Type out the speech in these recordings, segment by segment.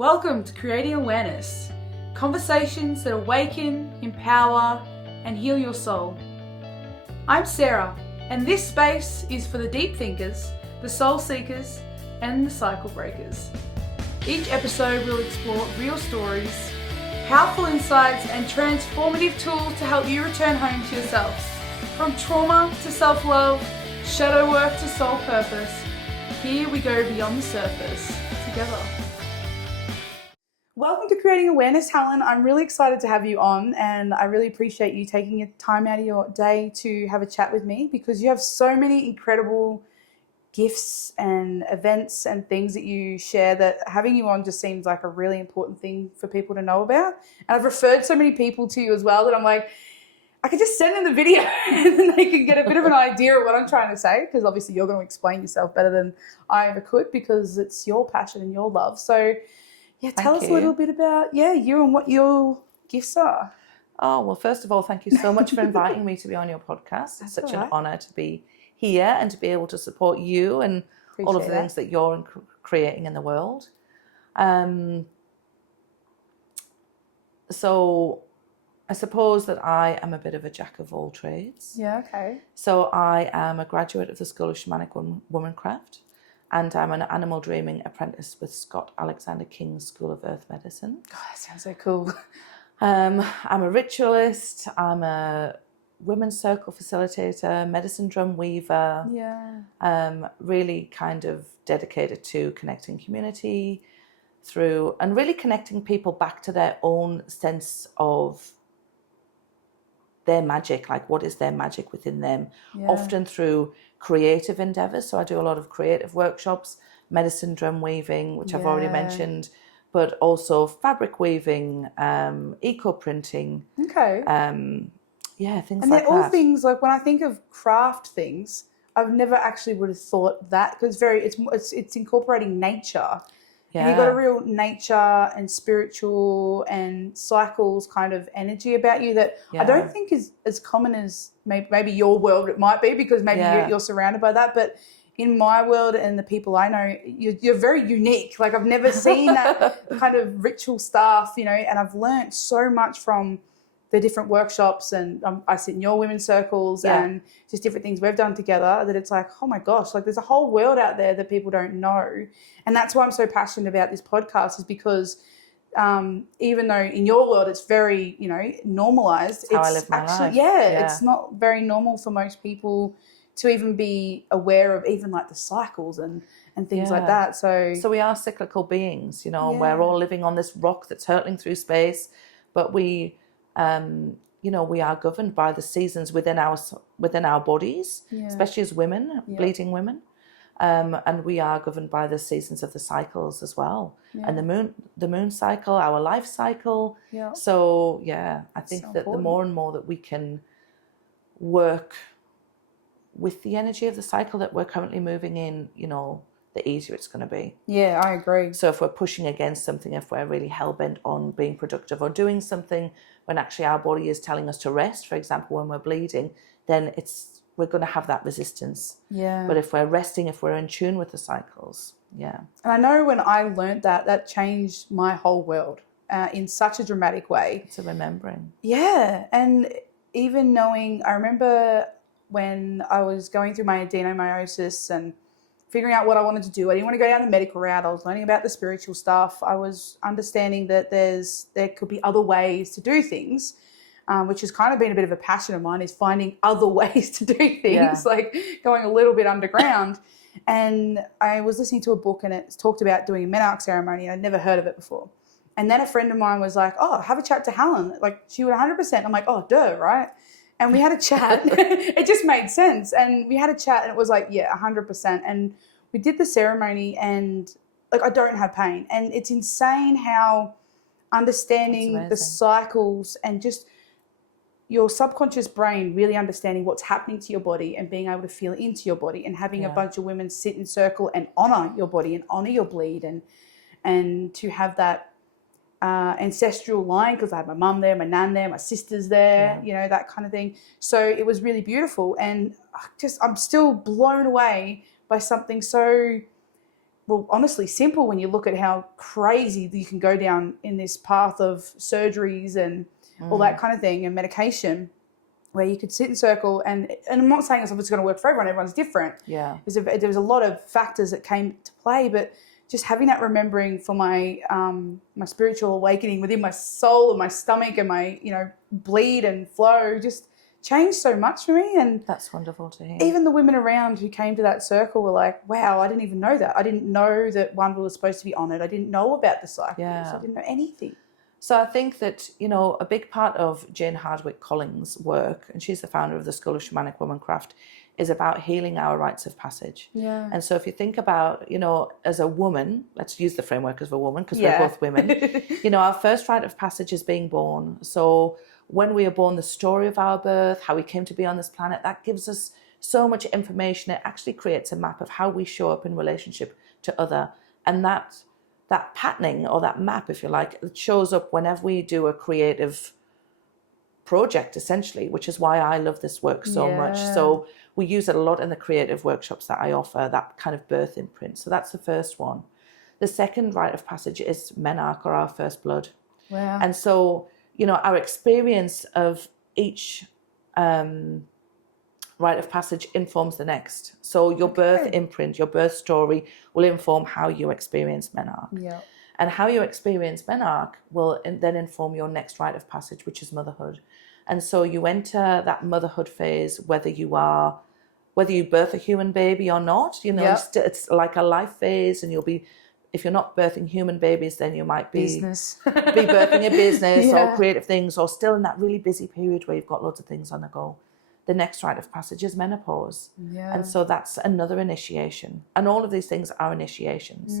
Welcome to Creating Awareness, conversations that awaken, empower, and heal your soul. I'm Sarah, and this space is for the deep thinkers, the soul seekers, and the cycle breakers. Each episode will explore real stories, powerful insights, and transformative tools to help you return home to yourself. From trauma to self-love, shadow work to soul purpose, here we go beyond the surface together. Welcome to Creating Awareness, Helen. I'm really excited to have you on, and I really appreciate you taking your time out of your day to have a chat with me because you have so many incredible gifts and events and things that you share that having you on just seems like a really important thing for people to know about. And I've referred so many people to you as well that I'm like, I could just send them the video and then they can get a bit of an idea of what I'm trying to say, because obviously you're going to explain yourself better than I ever could because it's your passion and your love. So yeah, tell us a little bit about, you and what your gifts are. Oh, well, first of all, thank you so much for inviting me to be on your podcast. It's such an honour to be here and to be able to support you and all of the things that you're creating in the world. So I suppose that I am a bit of a jack of all trades. Yeah, okay. So I am a graduate of the School of Shamanic Womancraft, and I'm an animal dreaming apprentice with Scott Alexander King's School of Earth Medicine. God, that sounds so cool. I'm a ritualist. I'm a women's circle facilitator, medicine drum weaver. Yeah. Really kind of dedicated to connecting community through and really connecting people back to their own sense of their magic, like what is their magic within them, often through creative endeavors. So I do a lot of creative workshops, medicine drum weaving, which I've already mentioned, but also fabric weaving, eco printing. Okay. Things and like that. And they're all things, like when I think of craft things, I've never actually would have thought that, because it's incorporating nature. Yeah. And you've got a real nature and spiritual and cycles kind of energy about you that I don't think is as common as maybe your world it might be, because maybe you're surrounded by that. But in my world and the people I know, you're very unique. Like I've never seen that kind of ritual stuff, and I've learned so much from the different workshops, and I sit in your women's circles and just different things we've done together, that it's like, oh my gosh, like there's a whole world out there that people don't know. And that's why I'm so passionate about this podcast, is because even though in your world it's very, normalized, it's how I live my life. It's not very normal for most people to even be aware of even like the cycles and things like that. So we are cyclical beings, we're all living on this rock that's hurtling through space, but we we are governed by the seasons within our bodies, especially as women, bleeding women, and we are governed by the seasons of the cycles as well, and the moon cycle, our life cycle. So I think that the more and more that we can work with the energy of the cycle that we're currently moving in, the easier it's going to be. Yeah, I agree. So if we're pushing against something, if we're really hell-bent on being productive or doing something when actually our body is telling us to rest, for example, when we're bleeding, then we're going to have that resistance. Yeah. But if we're resting, if we're in tune with the cycles, And I know when I learned that changed my whole world in such a dramatic way. It's a remembering. Yeah. And even knowing, I remember when I was going through my adenomyosis and figuring out what I wanted to do. I didn't want to go down the medical route. I was learning about the spiritual stuff. I was understanding that there could be other ways to do things, which has kind of been a bit of a passion of mine, is finding other ways to do things, like going a little bit underground. And I was listening to a book and it talked about doing a menarche ceremony, and I'd never heard of it before. And then a friend of mine was like, oh, have a chat to Helen. Like she would 100%. I'm like, oh, duh, right? And we had a chat. It just made sense. And we had a chat and it was like, 100%. And we did the ceremony and like I don't have pain. And it's insane how understanding the cycles and just your subconscious brain really understanding what's happening to your body and being able to feel into your body, and having a bunch of women sit in circle and honor your body and honor your bleed, and to have that ancestral line, because I had my mum there, my nan there, my sisters there, that kind of thing. So it was really beautiful, and I'm still blown away by something so well, honestly simple when you look at how crazy you can go down in this path of surgeries and all that kind of thing and medication, where you could sit in circle and I'm not saying it's going to work for everyone. Everyone's different. Yeah. There was a lot of factors that came to play, but just having that remembering for my my spiritual awakening within my soul and my stomach and my, you know, bleed and flow just changed so much for me. And that's wonderful to hear. Even the women around who came to that circle were like, wow, I didn't even know that. I didn't know that one was supposed to be honoured. I didn't know about the cycles. Yeah. I didn't know anything. So I think that, you know, a big part of Jane Hardwick Collins' work, and she's the founder of the School of Shamanic Womancraft, is about healing our rites of passage. Yeah. And so if you think about, you know, as a woman, let's use the framework of a woman because we're both women, you know, our first rite of passage is being born. So when we are born, the story of our birth, how we came to be on this planet, that gives us so much information. It actually creates a map of how we show up in relationship to other. And that patterning, or that map, if you like, it shows up whenever we do a creative project, essentially, which is why I love this work so much. So we use it a lot in the creative workshops that I offer, that kind of birth imprint. So that's the first one. The second rite of passage is menarche, or our first blood. Wow. And so, you know, our experience of each rite of passage informs the next. So your birth imprint, your birth story will inform how you experience menarche. Yeah. And how you experience menarche will then inform your next rite of passage, which is motherhood. And so you enter that motherhood phase, whether you birth a human baby or not, you know, it's like a life phase, and you'll be, if you're not birthing human babies, then you might be birthing a business or creative things, or still in that really busy period where you've got loads of things on the go. The next rite of passage is menopause. Yeah. And so that's another initiation. And all of these things are initiations.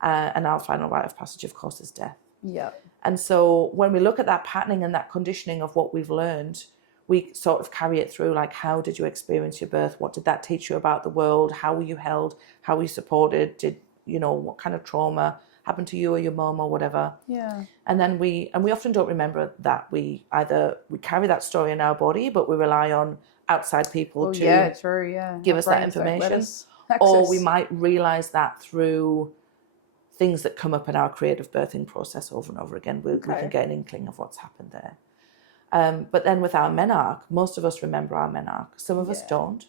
And our final rite of passage, of course, is death. Yeah. And so when we look at that patterning and that conditioning of what we've learned, we sort of carry it through, like, how did you experience your birth? What did that teach you about the world? How were you held? How were you supported? Did, you know, what kind of trauma happened to you or your mum or whatever? Yeah. And then we often don't remember that. We carry that story in our body, but we rely on outside people to give us that information. Or we might realize that through things that come up in our creative birthing process over and over again. We can get an inkling of what's happened there. But then with our menarche, most of us remember our menarche. Some of us don't.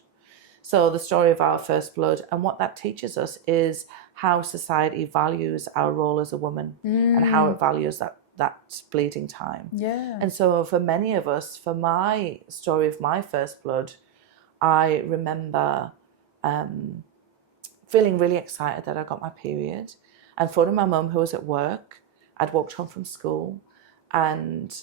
So the story of our first blood, and what that teaches us is how society values our role as a woman and how it values that bleeding time. Yeah. And so for many of us, for my story of my first blood, I remember feeling really excited that I got my period, and phoning my mum, who was at work. I'd walked home from school, and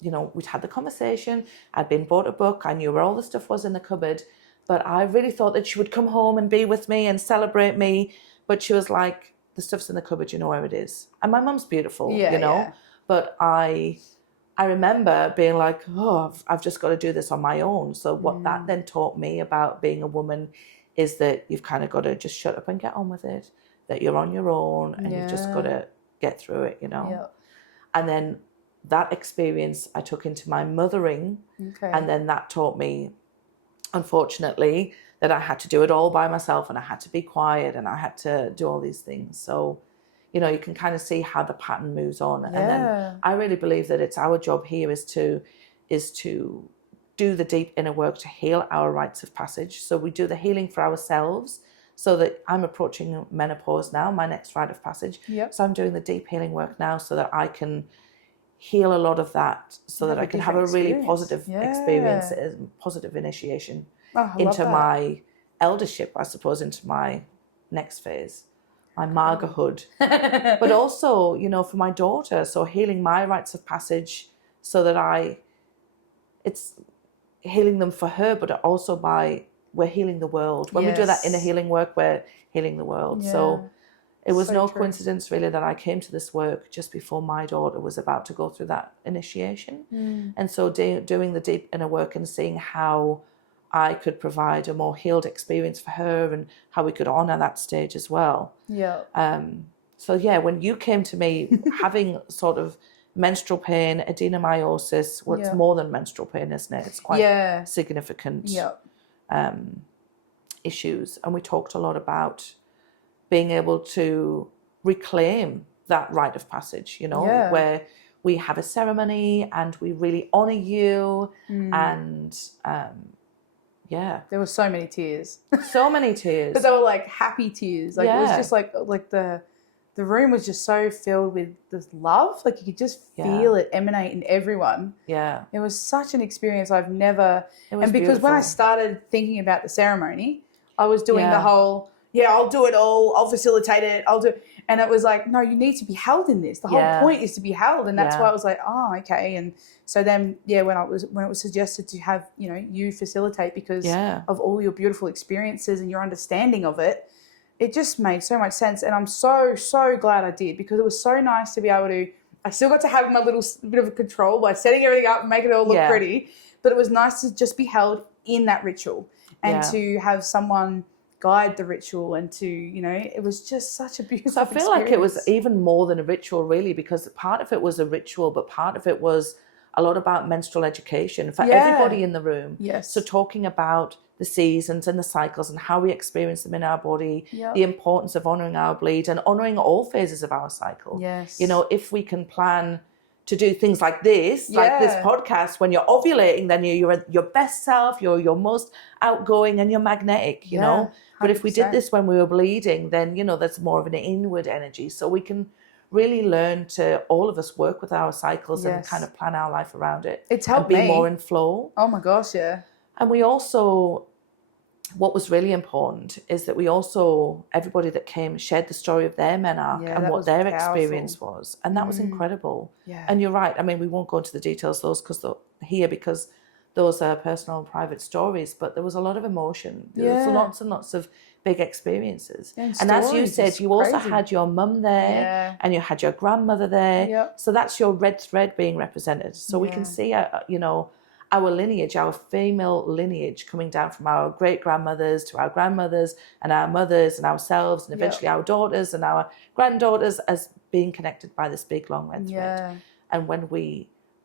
you know, we'd had the conversation. I'd been bought a book. I knew where all the stuff was in the cupboard, but I really thought that she would come home and be with me and celebrate me. But she was like, the stuff's in the cupboard, you know where it is. And my mum's beautiful, you know, but I remember being like, oh, I've just got to do this on my own. So what that then taught me about being a woman is that you've kind of got to just shut up and get on with it, that you're on your own and you've just got to get through it, you know. Yeah. And then that experience I took into my mothering, and then that taught me, unfortunately, that I had to do it all by myself, and I had to be quiet, and I had to do all these things. So, you know, you can kind of see how the pattern moves on. And then I really believe that it's our job here is to do the deep inner work to heal our rites of passage. So we do the healing for ourselves, so that I'm approaching menopause now, my next rite of passage. Yep. So I'm doing the deep healing work now so that I can heal a lot of that, so that I can have a really positive experience, a positive initiation into my eldership, I suppose, into my next phase, my margahood. But also, you know, for my daughter, so healing my rites of passage so that it's healing them for her, but also we're healing the world. When we do that inner healing work, we're healing the world. Yeah. So it was no coincidence, really, that I came to this work just before my daughter was about to go through that initiation. And so doing the deep inner work and seeing how I could provide a more healed experience for her and how we could honour that stage as well. Yeah. So, yeah, when you came to me having sort of menstrual pain, adenomyosis, well, it's more than menstrual pain, isn't it? It's quite significant issues. And we talked a lot about being able to reclaim that rite of passage, you know, where we have a ceremony and we really honor you. And there were so many tears. So many tears. But they were like happy tears. Like it was just like the room was just so filled with this love. Like you could just feel it emanate in everyone. Yeah. It was such an experience I've never. It was and because beautiful. when I started thinking about the ceremony, I was doing the whole, I'll do it all. I'll facilitate it. I'll do. And it was like, no, you need to be held in this. The whole point is to be held. And that's why I was like, oh, okay. And so then, when it was suggested to have, you facilitate because of all your beautiful experiences and your understanding of it, it just made so much sense. And I'm so, so glad I did, because it was so nice to be able to, I still got to have my little bit of control by setting everything up and making it all look pretty. But it was nice to just be held in that ritual and to have someone guide the ritual and to, it was just such a beautiful So I feel like it was even more than a ritual, really, because part of it was a ritual, but part of it was a lot about menstrual education for everybody in the room. Yes. So talking about the seasons and the cycles and how we experience them in our body, the importance of honouring our bleed and honouring all phases of our cycle. Yes. If we can plan to do things like this, like this podcast, when you're ovulating, then you're at your best self, you're your most outgoing and you're magnetic, you know. But if we did this when we were bleeding, then, that's more of an inward energy. So we can really learn to, all of us, work with our cycles and kind of plan our life around it. It's helped me. Be more in flow. Oh my gosh, yeah. And we also, what was really important is that we also, everybody that came shared the story of their menarche and what their experience was. And that was incredible. Yeah. And you're right. I mean, we won't go into the details of those because those are personal and private stories, but there was a lot of emotion. There was lots and lots of big experiences. And as you said, you also had your mum there and you had your grandmother there. Yep. So that's your red thread being represented. So we can see, our lineage, our female lineage coming down from our great-grandmothers to our grandmothers and our mothers and ourselves and eventually our daughters and our granddaughters as being connected by this big, long red thread. And when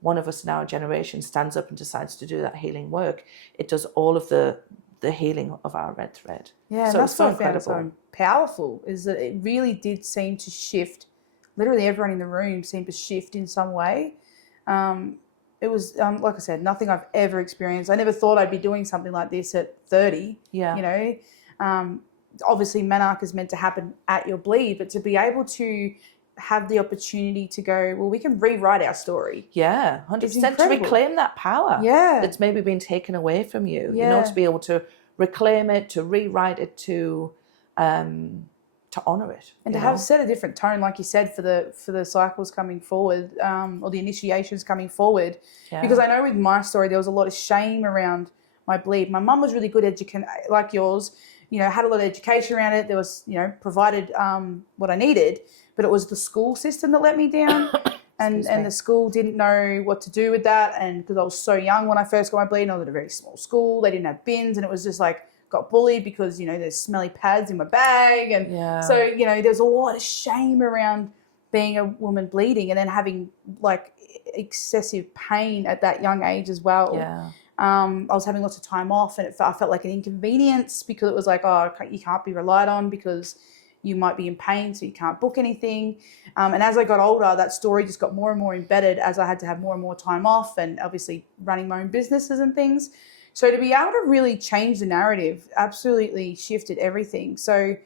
one of us in our generation stands up and decides to do that healing work, it does all of the healing of our red thread. Yeah, so that's what I found so powerful, is that it really did seem to shift. Literally everyone in the room seemed to shift in some way. It was, like I said, nothing I've ever experienced. I never thought I'd be doing something like this at 30. Yeah. Obviously menarche is meant to happen at your bleed, but to be able to have the opportunity to go, well, we can rewrite our story. Yeah, 100%, to reclaim that power that's maybe been taken away from you, to be able to reclaim it, to rewrite it, to honor it. And to have set a different tone, like you said, for the cycles coming forward, or the initiations coming forward. Yeah. Because I know with my story, there was a lot of shame around my bleed. My mum was really good like yours, had a lot of education around it. There was, provided what I needed. But it was the school system that let me down, and the school didn't know what to do with that. And because I was so young when I first got my bleed, and I was at a very small school, they didn't have bins, and it was just like got bullied because there's smelly pads in my bag, and so there's a lot of shame around being a woman bleeding, and then having like excessive pain at that young age as well. Yeah. I was having lots of time off, and I felt like an inconvenience because it was like, you can't be relied on because you might be in pain, so you can't book anything. And as I got older, that story just got more and more embedded as I had to have more and more time off, and obviously running my own businesses and things. So to be able to really change the narrative absolutely shifted everything. So,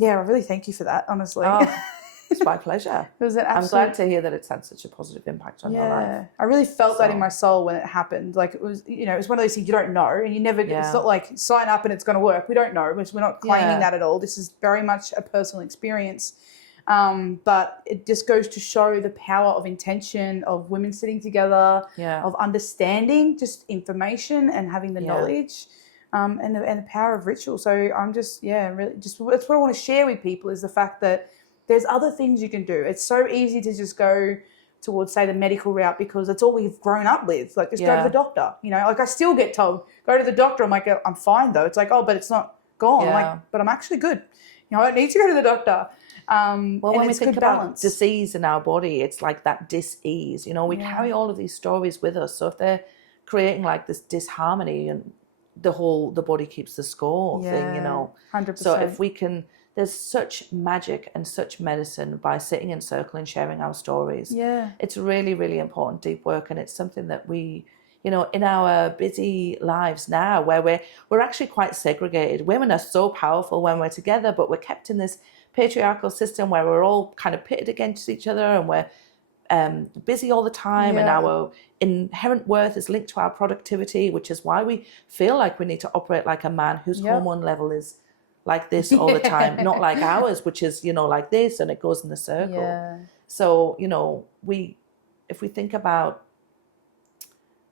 I really thank you for that, honestly. Oh, it's my pleasure. It was I'm glad to hear that it's had such a positive impact on your life. I really felt that in my soul when it happened. Like it was, it was one of those things you don't know, and you never, it's not like sign up and it's going to work. We don't know. We're not claiming that at all. This is very much a personal experience. But it just goes to show the power of intention, of women sitting together, of understanding just information and having the knowledge, and the power of ritual. So I'm just, really just, that's what I want to share with people, is the fact that there's other things you can do. It's so easy to just go towards, say, the medical route because that's all we've grown up with. Like, just go to the doctor. Like I still get told, go to the doctor. I'm like, I'm fine though. It's like, but it's not gone. I'm like, but I'm actually good. I don't need to go to the doctor. Well, when we think about disease in our body, it's like that dis-ease. We carry all of these stories with us. So if they're creating like this disharmony, and the body keeps the score thing, 100%. So if we can there's such magic and such medicine by sitting in circle and sharing our stories. Yeah. It's really, really important, deep work, and it's something that we, in our busy lives now, where we're actually quite segregated. Women are so powerful when we're together, but we're kept in this patriarchal system where we're all kind of pitted against each other, and we're busy all the time, and our inherent worth is linked to our productivity, which is why we feel like we need to operate like a man whose hormone level is like this all the time, not like ours, which is, like this, and it goes in the circle. Yeah. So, if we think about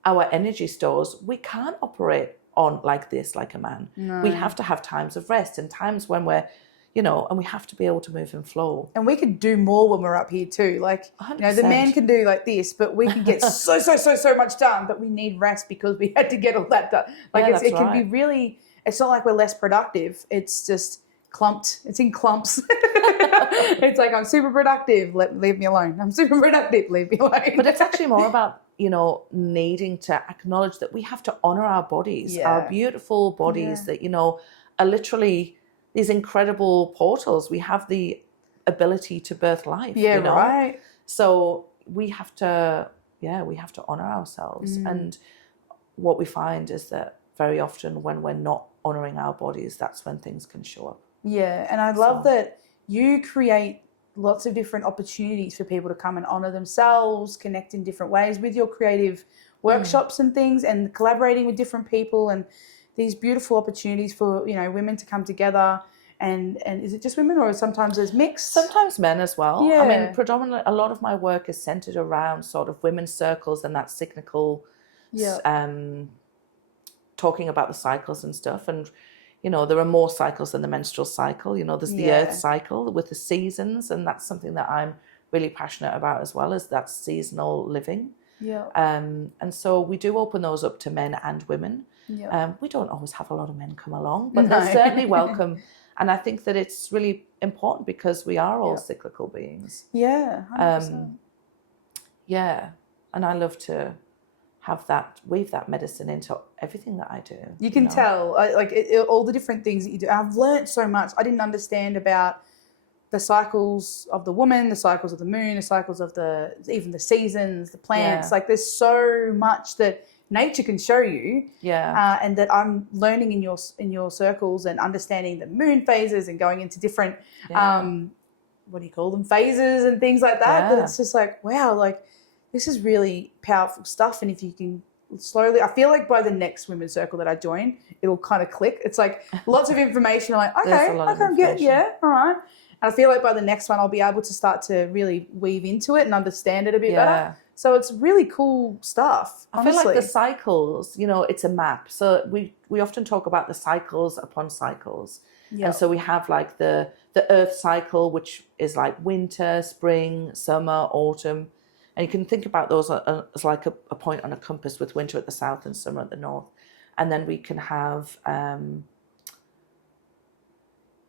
our energy stores, we can't operate on like this, like a man. No. We have to have times of rest and times when we're, and we have to be able to move and flow. And we could do more when we're up here too. Like, 100%. The man can do like this, but we can get so much done, but we need rest because we had to get all that done. Like, it can be really, it's not like we're less productive. It's just clumped. It's in clumps. It's like, I'm super productive. Leave me alone. I'm super productive. Leave me alone. But it's actually more about, needing to acknowledge that we have to honor our bodies, our beautiful bodies that, are literally these incredible portals. We have the ability to birth life. Right. So we have to honor ourselves. And what we find is that very often when we're not honoring our bodies, that's when things can show up. Yeah. And I love that you create lots of different opportunities for people to come and honor themselves, connect in different ways with your creative workshops and things, and collaborating with different people, and these beautiful opportunities for, women to come together. And is it just women, or sometimes there's mixed? Sometimes men as well. Yeah. I mean, predominantly, a lot of my work is centered around sort of women's circles and that cyclical, talking about the cycles and stuff. And, there are more cycles than the menstrual cycle. There's the earth cycle with the seasons, and that's something that I'm really passionate about as well, as that seasonal living. Yeah. And so we do open those up to men and women. Yeah. We don't always have a lot of men come along, but they're certainly welcome. And I think that it's really important because we are all cyclical beings. Yeah. 100%. And I love to weave that medicine into everything that I do. You can tell, all the different things that you do. I've learned so much. I didn't understand about the cycles of the woman, the cycles of the moon, the cycles of even the seasons, the plants. Like, there's so much that nature can show you. And that I'm learning in your circles and understanding the moon phases and going into different, what do you call them, phases and things like that. That it's just like, wow, like, this is really powerful stuff. And if you can slowly, I feel like by the next women's circle that I join, it'll kind of click. It's like lots of information. I'm like, okay, I can get, all right. And I feel like by the next one, I'll be able to start to really weave into it and understand it a bit better. So it's really cool stuff. Honestly. I feel like the cycles, it's a map. So we often talk about the cycles upon cycles. And so we have like the earth cycle, which is like winter, spring, summer, autumn. And you can think about those as like a point on a compass, with winter at the south and summer at the north. And then we can have, so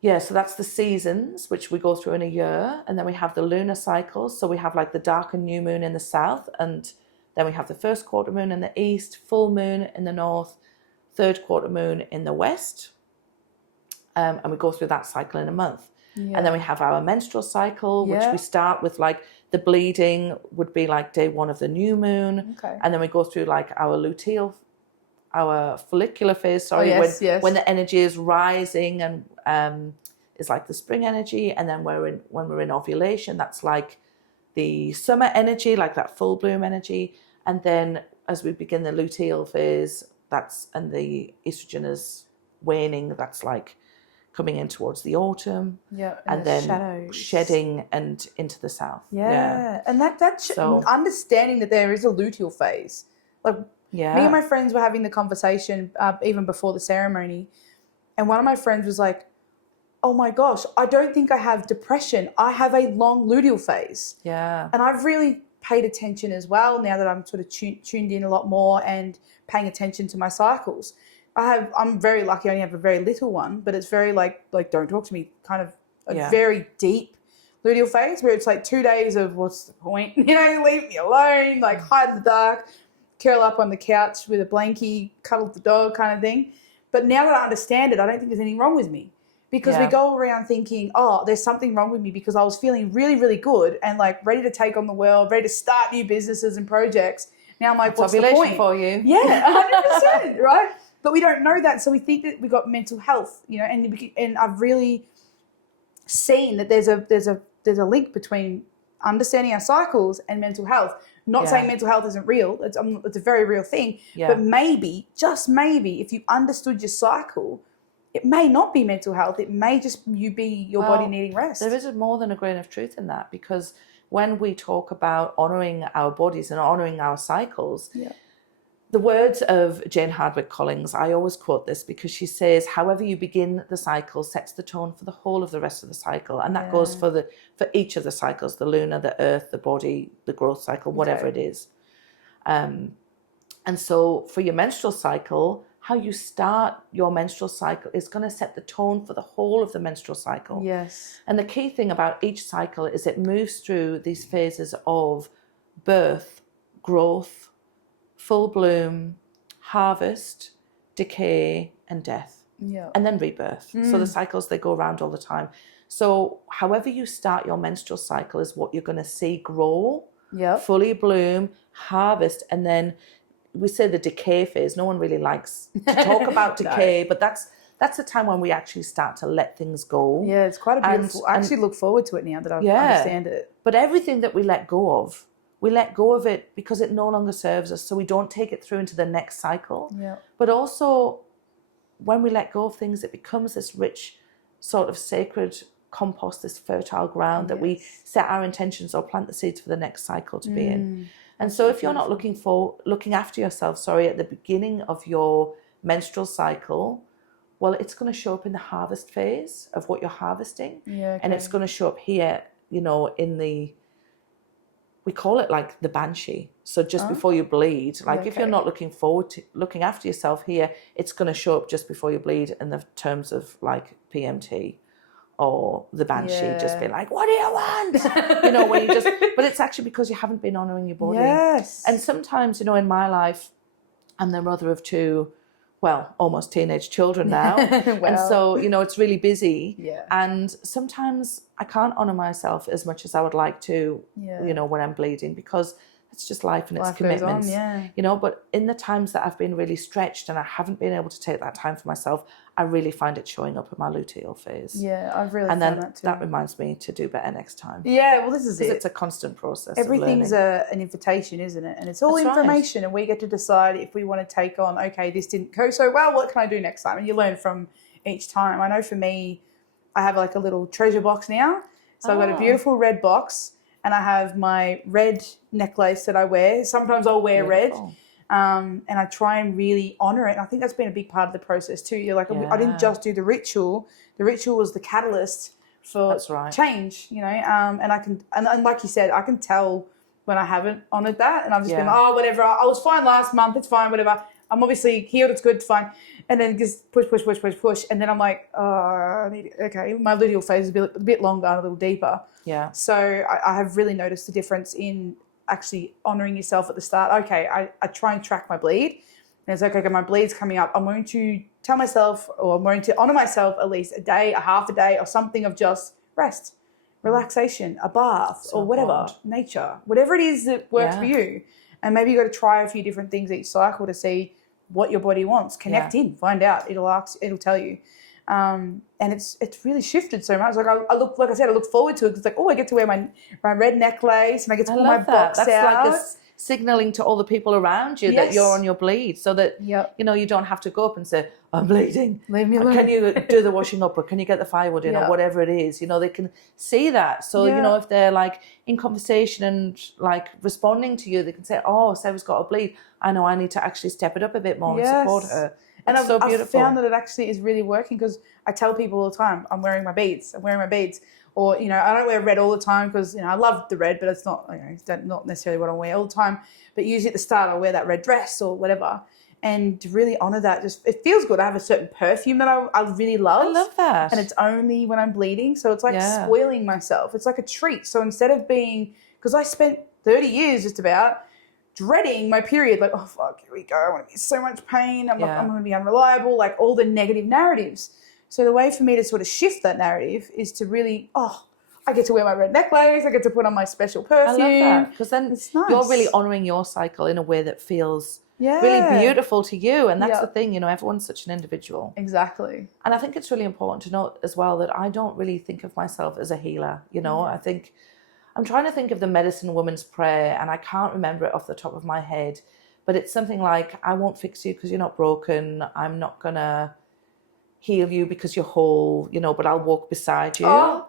that's the seasons, which we go through in a year. And then we have the lunar cycles. So we have like the dark and new moon in the south. And then we have the first quarter moon in the east, full moon in the north, third quarter moon in the west. And we go through that cycle in a month. And then we have our menstrual cycle, which we start with like the bleeding would be like day one of the new moon. Okay. And then we go through like our luteal, our follicular phase, when the energy is rising, and is like the spring energy. And then when we're in ovulation, that's like the summer energy, like that full bloom energy. And then as we begin the luteal phase, and the estrogen is waning, that's like coming in towards the autumn, and then shadows. Shedding and into the south. And understanding that there is a luteal phase. Like, me and my friends were having the conversation even before the ceremony, and one of my friends was like, "Oh my gosh, I don't think I have depression. I have a long luteal phase." And I've really paid attention as well now that I'm sort of tuned in a lot more and paying attention to my cycles. I'm very lucky. I only have a very little one, but it's very like don't talk to me, kind of a very deep luteal phase where it's like 2 days of what's the point? Leave me alone, like hide in the dark, curl up on the couch with a blankie, cuddle the dog kind of thing. But now that I understand it, I don't think there's anything wrong with me. because we go around thinking, oh, there's something wrong with me because I was feeling really, really good and like ready to take on the world, ready to start new businesses and projects. Now I'm like, what's the point? For you. Yeah, 100%, right? But we don't know that, so we think that we got mental health, you know. And I've really seen that there's a link between understanding our cycles and mental health. Not saying mental health isn't real; it's a very real thing. Yeah. But maybe, just maybe, if you understood your cycle, it may not be mental health. It may just be your body needing rest. There is more than a grain of truth in that, because when we talk about honouring our bodies and honouring our cycles, the words of Jane Hardwick Collins, I always quote this because she says, however you begin the cycle sets the tone for the whole of the rest of the cycle. And that goes for each of the cycles, the lunar, the earth, the body, the growth cycle, whatever it is. And so for your menstrual cycle, how you start your menstrual cycle is going to set the tone for the whole of the menstrual cycle. Yes. And the key thing about each cycle is it moves through these phases of birth, growth, full bloom, harvest, decay, and death. Yeah. And then rebirth. So the cycles, they go around all the time. So however you start your menstrual cycle is what you're going to see grow, fully bloom, harvest, and then we say the decay phase. No one really likes to talk about decay, but that's the time when we actually start to let things go. Yeah, it's quite a beautiful... I actually look forward to it now that I understand it. But everything that we let go of, we let go of it because it no longer serves us, so we don't take it through into the next cycle. Yeah. But also, when we let go of things, it becomes this rich sort of sacred compost, this fertile ground that we set our intentions or plant the seeds for the next cycle to be in. And so if you're not looking after yourself, at the beginning of your menstrual cycle, well, it's going to show up in the harvest phase of what you're harvesting. Yeah, and it's going to show up here, in the, we call it like the banshee. So just before you bleed, if you're not looking after yourself here, it's going to show up just before you bleed in the terms of like PMT. Or the banshee just be like, what do you want? When you just, but it's actually because you haven't been honouring your body. Yes. And sometimes, in my life, I'm the mother of two, almost teenage children now. And so, it's really busy. Yeah. And sometimes I can't honour myself as much as I would like to, when I'm bleeding, because it's just life and its commitments. But in the times that I've been really stretched and I haven't been able to take that time for myself, I really find it showing up in my luteal phase. Yeah, I've really found that too. That reminds me to do better next time. Yeah, well, this is it. Because it's a constant process. Everything's an invitation, isn't it? And it's all information, and we get to decide if we want to take on, okay, this didn't go so well, what can I do next time? And you learn from each time. I know for me, I have like a little treasure box now. So I've got a beautiful red box, and I have my red necklace that I wear. Sometimes I'll wear red. And I try and really honour it. And I think that's been a big part of the process too. You're like, I didn't just do the ritual. The ritual was the catalyst for change, and I can, and like you said, I can tell when I haven't honoured that. And I've just been, whatever. I was fine last month. It's fine, whatever. I'm obviously healed. It's good. It's fine. And then just push. And then I'm like, my luteal phase is a bit longer, a little deeper. Yeah. So I have really noticed the difference in actually honouring yourself at the start. Okay, I try and track my bleed. And it's okay, my bleed's coming up. I'm going to tell myself, or I'm going to honour myself at least a day, a half a day, or something of just rest, relaxation, a bath, or whatever, nature, whatever it is that works for you. And maybe you got to try a few different things each cycle to see what your body wants. Connect in, find out. It'll tell you. And it's really shifted so much. Like I look forward to it. It's like, I get to wear my red necklace, and I get to pull my box out. That's like this signalling to all the people around you that you're on your bleed, so that you don't have to go up and say, I'm bleeding. Leave me alone. Can you do the washing up, or can you get the firewood in, or whatever it is? They can see that. So if they're like in conversation and like responding to you, they can say, Sarah's got a bleed. I know I need to actually step it up a bit more and support her. And I've found that it actually is really working, because I tell people all the time, I'm wearing my beads. Or, I don't wear red all the time because, I love the red, but it's not, it's not necessarily what I wear all the time. But usually at the start, I'll wear that red dress or whatever. And to really honour that, it feels good. I have a certain perfume that I really love. I love that. And it's only when I'm bleeding. So it's like spoiling myself. It's like a treat. So instead of because I spent 30 years just about dreading my period, like, oh, fuck, here we go. I want to be in so much pain. I'm going to be unreliable, like all the negative narratives. So the way for me to sort of shift that narrative is to really, I get to wear my red necklace, I get to put on my special perfume. I love that, because then it's nice. You're really honouring your cycle in a way that feels really beautiful to you. And that's the thing, everyone's such an individual. Exactly. And I think it's really important to note as well that I don't really think of myself as a healer. I think I'm trying to think of the medicine woman's prayer, and I can't remember it off the top of my head, but it's something like, I won't fix you because you're not broken. I'm not going to heal you because you're whole, but I'll walk beside you. Oh.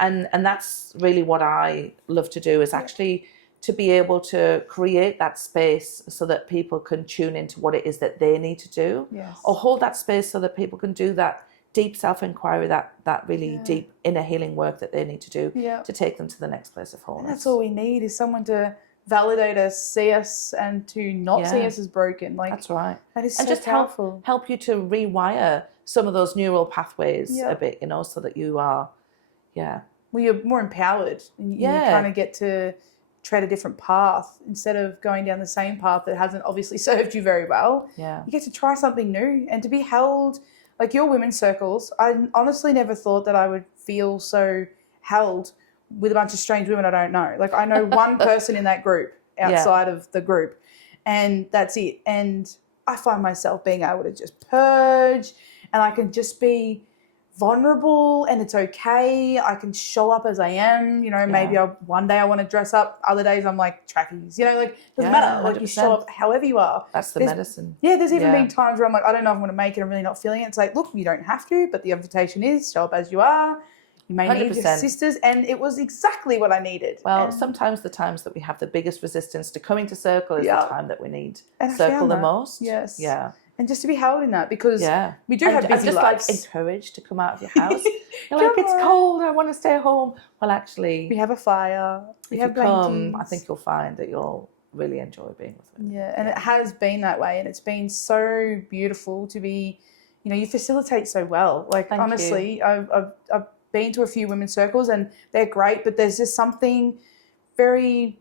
And that's really what I love to do, is actually to be able to create that space so that people can tune into what it is that they need to do, or hold that space so that people can do that deep self-inquiry, that really deep inner healing work that they need to do to take them to the next place of wholeness. And that's all we need, is someone to validate us, see us, and to not see us as broken. Like, that's right. That is and so just powerful. help you to rewire some of those neural pathways a bit, so that you are, well, you're more empowered, and you kind of get to tread a different path instead of going down the same path that hasn't obviously served you very well. You get to try something new and to be held. Like your women's circles, I honestly never thought that I would feel so held with a bunch of strange women I don't know. Like, I know one person in that group outside of the group, and that's it. And I find myself being able to just purge, and I can just be vulnerable, and it's okay. I can show up as I am. Maybe one day I want to dress up, other days I'm like trackies. Like, doesn't matter. Like, 100%. You show up however you are. That's the medicine. Yeah, there's even been times where I'm like, I don't know if I'm going to make it. I'm really not feeling it. It's like, look, you don't have to, but the invitation is show up as you are. You may 100%. Need your sisters, and it was exactly what I needed. Well, sometimes the times that we have the biggest resistance to coming to Circle is the time that we need Circle the most. Yes. Yeah. And just to be held in that, because we do have busy lives. Like encouraged to come out of your house. You're like, it's cold, I want to stay home. Well, actually, we have a fire. We have blankets. I think you'll find that you'll really enjoy being with them. Yeah, and it has been that way, and it's been so beautiful to be. You facilitate so well. Like, honestly, I've been to a few women's circles, and they're great, but there's just something very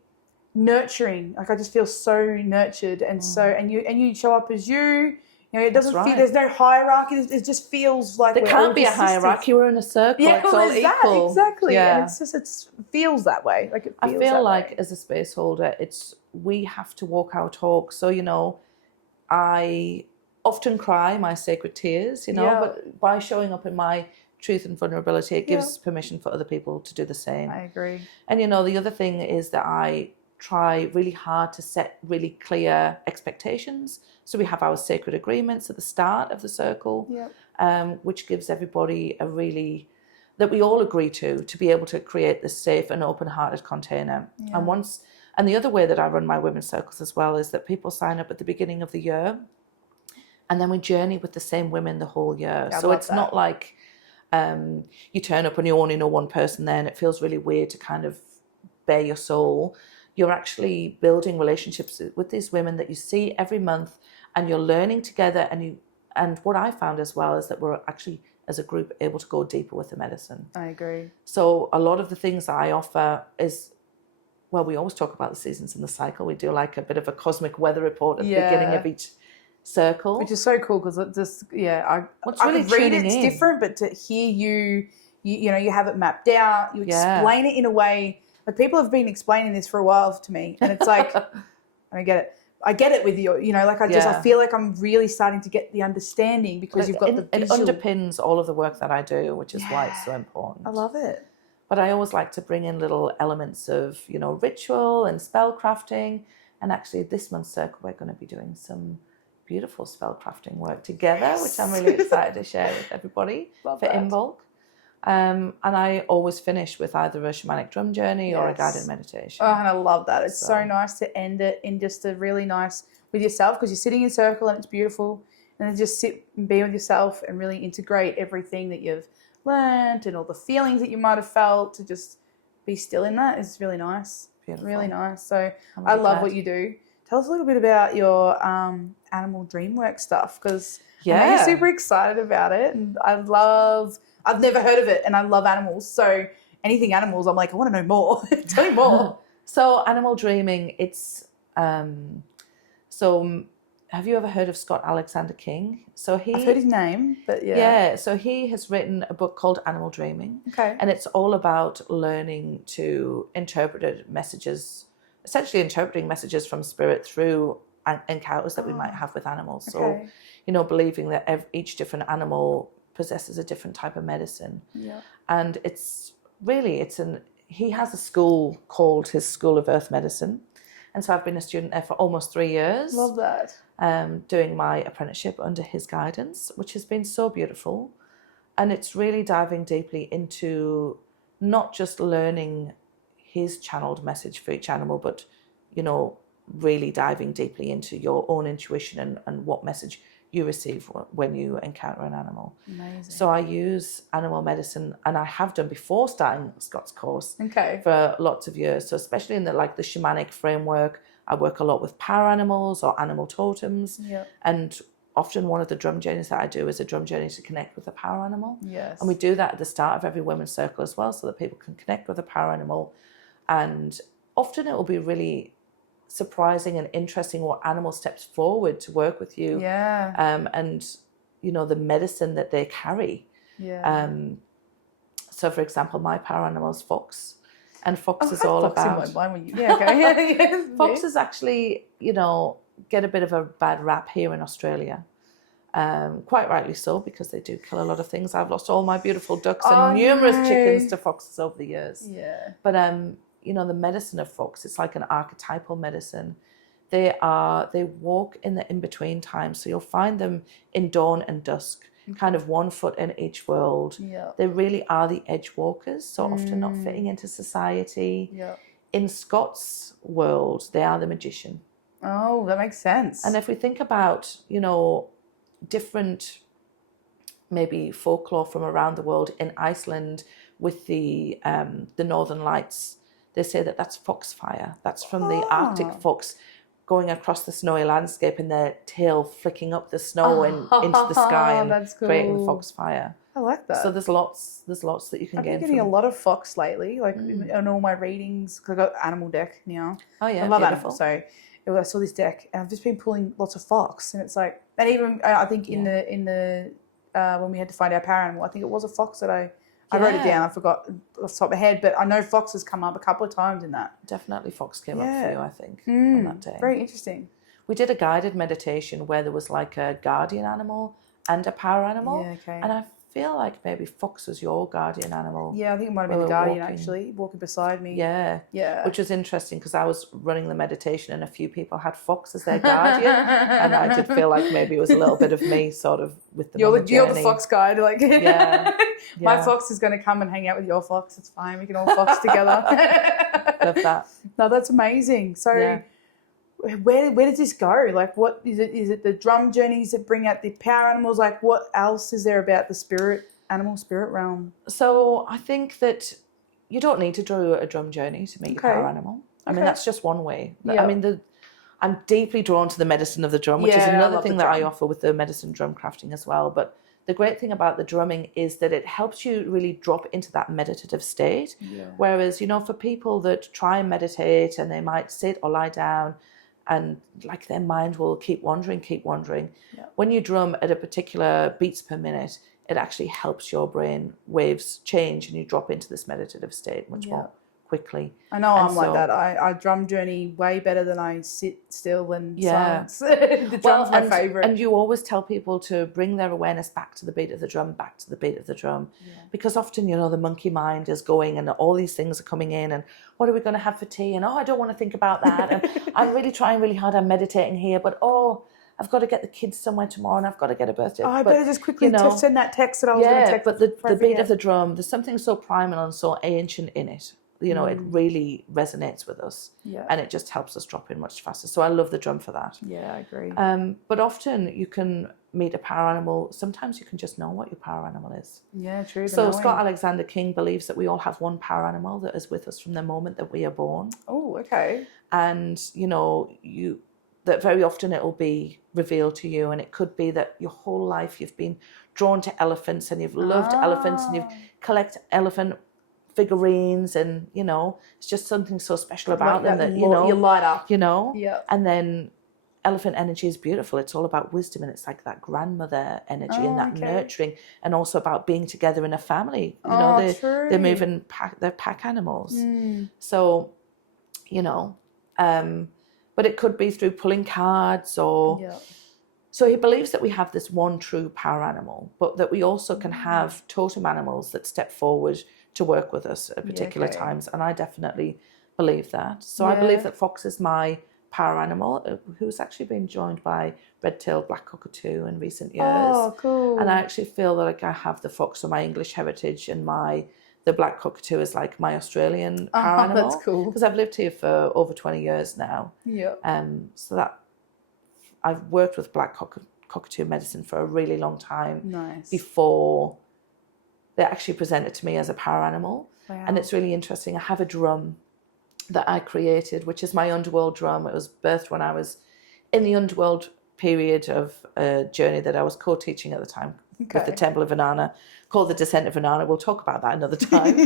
nurturing. Like, I just feel so nurtured, and and you show up as you. It doesn't feel, there's no hierarchy. It just feels like there can't be a hierarchy. We're in a circle. Yeah, it's all equal. Exactly. Yeah. And it's just, it feels that way. Like, it feels I feel like way. As a space holder, we have to walk our talk. So, I often cry my sacred tears, but by showing up in my truth and vulnerability, it gives permission for other people to do the same. I agree. And, the other thing is that I try really hard to set really clear expectations. So we have our sacred agreements at the start of the circle, which gives everybody that we all agree to be able to create this safe and open-hearted container. And the other way that I run my women's circles as well is that people sign up at the beginning of the year, and then we journey with the same women the whole year. So it's not like you turn up and you only know one person there, and it feels really weird to kind of bare your soul. You're actually building relationships with these women that you see every month, and you're learning together. And what I found as well is that we're actually, as a group, able to go deeper with the medicine. I agree. So a lot of the things that I offer is, well, we always talk about the seasons in the cycle. We do like a bit of a cosmic weather report at the beginning of each circle, which is so cool, because it just I really can read it, it's different, but to hear you have it mapped out, you explain it in a way. Like, people have been explaining this for a while to me, and it's like, I get it. I get it with you, I feel like I'm really starting to get the understanding, because you've got the visual. It underpins all of the work that I do, which is why it's so important. I love it. But I always like to bring in little elements of, ritual and spell crafting. And actually this month's circle, we're going to be doing some beautiful spell crafting work together, which I'm really excited to share with everybody in bulk. And I always finish with either a shamanic drum journey or a guided meditation. Oh, and I love that. It's so nice to end it in just a really nice with yourself, because you're sitting in circle and it's beautiful. And then just sit and be with yourself and really integrate everything that you've learned and all the feelings that you might have felt, to just be still in that is really nice. Beautiful. Really nice. So I love what you do. Tell us a little bit about your animal dream work stuff, because I know you're super excited about it, and I've never heard of it, and I love animals. So anything animals, I'm like, I want to know more. Tell me more. So animal dreaming, it's so have you ever heard of Scott Alexander King? So I've heard his name, but yeah. Yeah, so he has written a book called Animal Dreaming. Okay. And it's all about learning to interpret messages, essentially interpreting messages from spirit through encounters that we might have with animals. Okay. So, believing that each different animal possesses a different type of medicine. Yeah. And he has a school called his School of Earth Medicine. And so I've been a student there for almost 3 years. Love that. Doing my apprenticeship under his guidance, which has been so beautiful. And it's really diving deeply into not just learning his channeled message for each animal, but, really diving deeply into your own intuition and what message you receive when you encounter an animal. Amazing. So I use animal medicine, and I have done before starting Scott's course for lots of years. So especially in the shamanic framework, I work a lot with power animals or animal totems. Yep. And often one of the drum journeys that I do is a drum journey to connect with a power animal. Yes. And we do that at the start of every women's circle as well, so that people can connect with a power animal. And often it will be really surprising and interesting what animal steps forward to work with you. Yeah. And the medicine that they carry. Yeah. So for example, my power animal is fox, and fox is all fox about. in my mind when you, yeah. Okay. Yes, Foxes actually, get a bit of a bad rap here in Australia. Quite rightly so, because they do kill a lot of things. I've lost all my beautiful ducks and numerous chickens to foxes over the years. Yeah. But the medicine of fox, it's like an archetypal medicine. They walk in the in-between time. So you'll find them in dawn and dusk, kind of 1 foot in each world. Yeah. They really are the edge walkers, so often not fitting into society. Yeah. In Scott's world, they are the magician. Oh, that makes sense. And if we think about, different maybe folklore from around the world, in Iceland with the Northern Lights, they say that that's foxfire. That's from the Arctic fox going across the snowy landscape and their tail flicking up the snow and into the sky and that's cool. creating the foxfire. I like that. So there's lots that you can I've gain been getting from. a lot of fox lately, in all my readings, because I've got animal deck now. Oh yeah, I love beautiful. animals, so I saw this deck and I've just been pulling lots of fox, and it's like, and even I think in the when we had to find our power animal, I think it was a fox that I wrote it down. I forgot off the top of my head, but I know fox has come up a couple of times in that. Definitely fox came up for you, I think, on that day. Very interesting. We did a guided meditation where there was like a guardian animal and a power animal. Yeah, okay. And I feel like maybe fox was your guardian animal. Yeah, I think it might have been the guardian actually, walking beside me. Yeah. Yeah. Which was interesting because I was running the meditation and a few people had fox as their guardian. And I did feel like maybe it was a little bit of me sort of with the You're the fox guide. Like, yeah. My fox is going to come and hang out with your fox. It's fine. We can all fox together. Love that. No, that's amazing. So where does this go? Like, what is it? Is it the drum journeys that bring out the power animals? Like, what else is there about the spirit realm? So I think that you don't need to do a drum journey to meet your power animal. I mean, that's just one way. Yep. I mean, I'm deeply drawn to the medicine of the drum, which is another thing that I offer with the medicine drum crafting as well. But the great thing about the drumming is that it helps you really drop into that meditative state. Yeah. Whereas, for people that try and meditate and they might sit or lie down and like their mind will keep wandering. Yep. When you drum at a particular beats per minute, it actually helps your brain waves change and you drop into this meditative state much more quickly. I know I'm like that. I drum journey way better than I sit still and silence. The drum's my favourite. And you always tell people to bring their awareness back to the beat of the drum, because often, the monkey mind is going and all these things are coming in and what are we going to have for tea? And I don't want to think about that. And I'm really trying really hard. I'm meditating here, but I've got to get the kids somewhere tomorrow and I've got to get a birthday. I better just quickly send that text that I was going to text. But the beat of the drum, there's something so primal and so ancient in it. It really resonates with us. Yeah. And it just helps us drop in much faster. So I love the drum for that. Yeah, I agree. But often you can meet a power animal. Sometimes you can just know what your power animal is. Yeah, true. So Scott Alexander King believes that we all have one power animal that is with us from the moment that we are born. Oh, okay. And, that very often it will be revealed to you, and it could be that your whole life you've been drawn to elephants and you've loved elephants and you've collected elephant figurines and it's just something so special about them that you light up. and then elephant energy is beautiful. It's all about wisdom, and it's like that grandmother energy and that nurturing, and also about being together in a family. You know, they're moving they're pack animals. So, you know, but it could be through pulling cards or. So he believes that we have this one true power animal, but that we also can have totem animals that step forward to work with us at particular times. And I definitely believe that. So I believe that fox is my power animal, who's actually been joined by red-tailed black cockatoo in recent years. Oh, cool. And I actually feel that like I have the fox on my English heritage, and the black cockatoo is like my Australian power animal. That's cool. Because I've lived here for over 20 years now. Yeah. So that I've worked with black cockatoo medicine for a really long time. Nice. Before they actually present it to me as a power animal. Wow. And it's really interesting. I have a drum that I created, which is my underworld drum. It was birthed when I was in the underworld period of a journey that I was co-teaching at the time with the Temple of Inanna, called the Descent of Inanna. We'll talk about that another time.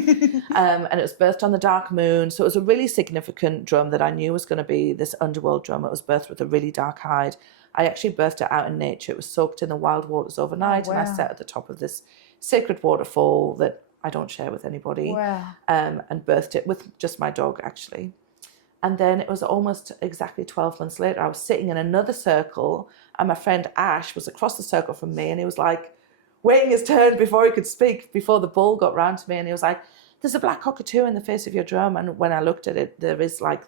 And it was birthed on the dark moon. So it was a really significant drum that I knew was going to be this underworld drum. It was birthed with a really dark hide. I actually birthed it out in nature. It was soaked in the wild waters overnight. And I sat at the top of this sacred waterfall that I don't share with anybody. Wow. And birthed it with just my dog, actually. And then it was almost exactly 12 months later, I was sitting in another circle, and my friend Ash was across the circle from me, and he was like waiting his turn before he could speak, before the bull got round to me, and he was like, "There's a black cockatoo in the face of your drum." And when I looked at it, there is like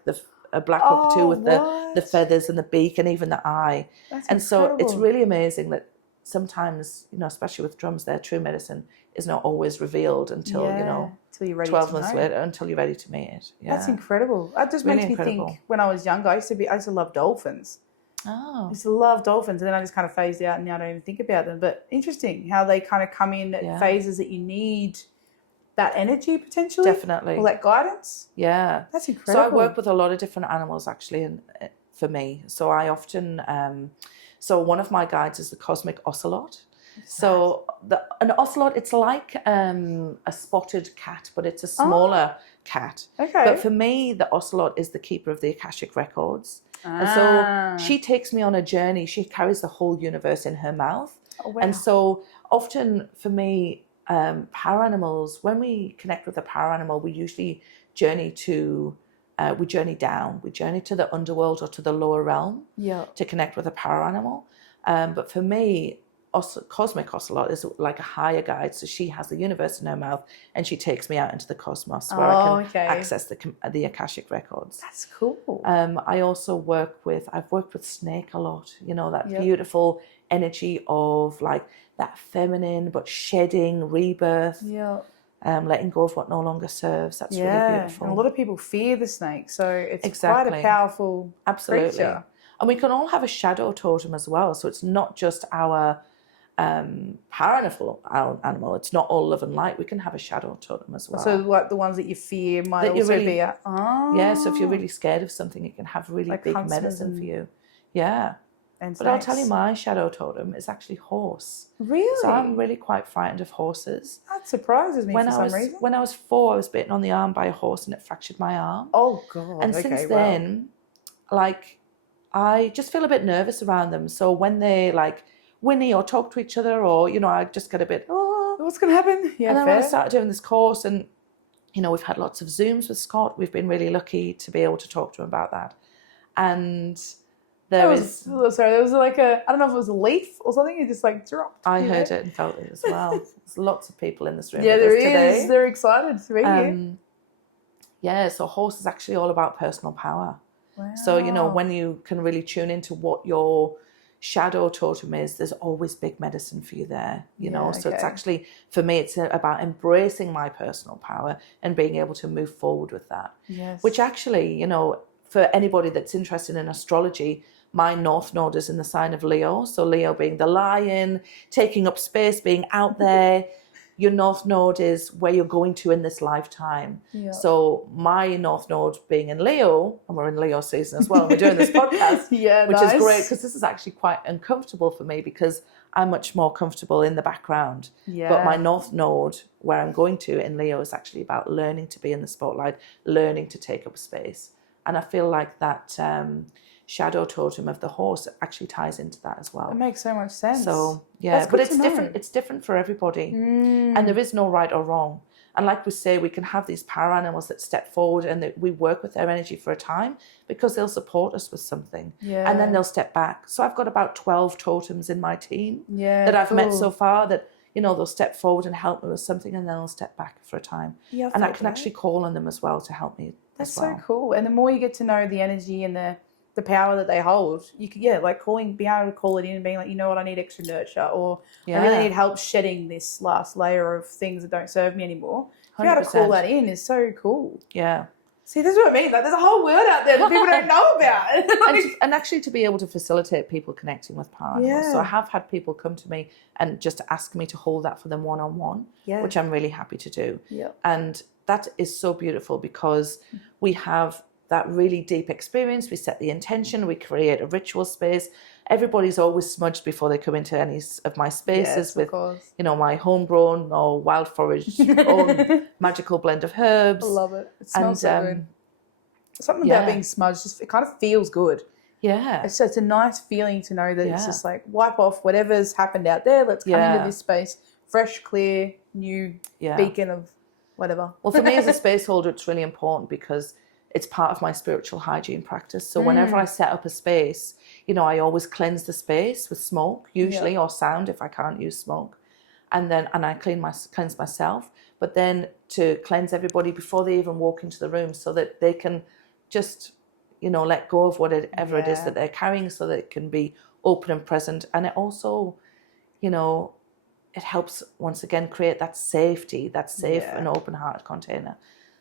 a black cockatoo with the feathers and the beak and even the eye. That's and incredible. So it's really amazing that sometimes, you know, especially with drums, their true medicine is not always revealed until, you know, until you're ready 12 months later, until you're ready to meet it. Yeah. That's incredible. That just makes me think, when I was younger, I used to love dolphins. Oh. I used to love dolphins, and then I just kind of phased out, and now I don't even think about them. But interesting how they kind of come in at phases that you need that energy potentially. Definitely. Or that guidance. Yeah. That's incredible. So I work with a lot of different animals, actually, and for me. So I often, so one of my guides is the cosmic ocelot. So an ocelot, it's like a spotted cat, but it's a smaller cat. Okay. But for me, the ocelot is the keeper of the Akashic records. And so she takes me on a journey. She carries the whole universe in her mouth. Oh, wow. And so often for me, power animals, when we connect with a power animal, we usually journey down. We journey to the underworld or to the lower realm to connect with a power animal. But for me, cosmic ocelot is like a higher guide. So she has the universe in her mouth, and she takes me out into the cosmos where I can access the Akashic records. That's cool. I also I've worked with snake a lot, you know, that beautiful energy of like that feminine but shedding rebirth. Letting go of what no longer serves. That's really beautiful. And a lot of people fear the snake, so it's quite a powerful creature. And we can all have a shadow totem as well. So it's not just our power animal. It's not all love and light. We can have a shadow totem as well. So like the ones that you fear might also be a... Yeah, so if you're really scared of something, it can have really like big medicine for you. Yeah. And but I'll tell you, my shadow totem is actually horse. Really? So I'm really quite frightened of horses. That surprises me for some reason. When I was 4, I was bitten on the arm by a horse, and it fractured my arm. Oh, God. And since then, like, I just feel a bit nervous around them. So when they like whinny or talk to each other, or, you know, I just get a bit, what's going to happen? Yeah, and then when I started doing this course, and, you know, we've had lots of Zooms with Scott. We've been really lucky to be able to talk to him about that. And there was like I don't know if it was a leaf or something. It just like dropped. I heard it and felt it as well. There's lots of people in this room. Yeah, with us there is. Today. They're excited to be here. Yeah, so horse is actually all about personal power. Wow. So, you know, when you can really tune into what your shadow totem is, there's always big medicine for you there, you know. So it's actually, for me, it's about embracing my personal power and being able to move forward with that. Yes. Which actually, you know, for anybody that's interested in astrology, my North Node is in the sign of Leo. So Leo being the lion, taking up space, being out there. Your North Node is where you're going to in this lifetime. Yeah. So my North Node being in Leo, and we're in Leo season as well, and we're doing this podcast, which is great, because this is actually quite uncomfortable for me, because I'm much more comfortable in the background. Yeah. But my North Node, where I'm going to in Leo, is actually about learning to be in the spotlight, learning to take up space. And I feel like that shadow totem of the horse actually ties into that as well. It makes so much sense. So yeah, That's but good it's to know. different. It's different for everybody, and there is no right or wrong. And like we say, we can have these power animals that step forward and that we work with their energy for a time because they'll support us with something. Yeah. And then they'll step back. So I've got about 12 totems in my team Yeah, that I've met cool. so far that, you know, they'll step forward and help me with something and then they'll step back for a time. Yeah, and I felt can that. actually call on them as well to help me That's as well. so cool. And the more you get to know the energy and the power that they hold, you could, being able to call it in and being like, you know what, I need extra nurture, or I really need help shedding this last layer of things that don't serve me anymore. To be able to call that in is so cool. Yeah. See, this is what I mean. Like, there's a whole world out there that people don't know about. and actually to be able to facilitate people connecting with power animals. Yeah. So I have had people come to me and just ask me to hold that for them one-on-one, which I'm really happy to do. Yeah. And that is so beautiful because we have that really deep experience. We set the intention, we create a ritual space. Everybody's always smudged before they come into any of my spaces with, you know, my homegrown or wild foraged own magical blend of herbs. I love it. It smells so good. Something about being smudged, just, it kind of feels good. Yeah. It's a nice feeling to know that it's just like, wipe off whatever's happened out there. Let's come into this space, fresh, clear, new beacon of whatever. Well, for me as a space holder, it's really important because it's part of my spiritual hygiene practice. So whenever I set up a space, you know, I always cleanse the space with smoke, usually, or sound if I can't use smoke. And I cleanse myself, but then to cleanse everybody before they even walk into the room so that they can just, you know, let go of whatever it is that they're carrying so that it can be open and present. And it also, you know, it helps once again create that safety, that safe and open heart container.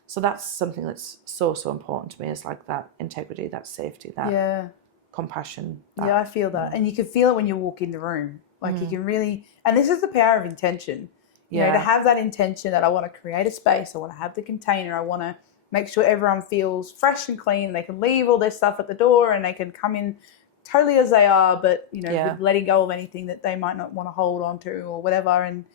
So that's something that's so, so important to me, is like that integrity, that safety, that compassion. That, I feel that. And you can feel it when you walk in the room. Like you can really, and this is the power of intention. You know, to have that intention that I want to create a space, I want to have the container, I want to make sure everyone feels fresh and clean. They can leave all their stuff at the door and they can come in totally as they are, but, you know, with letting go of anything that they might not want to hold on to or whatever. And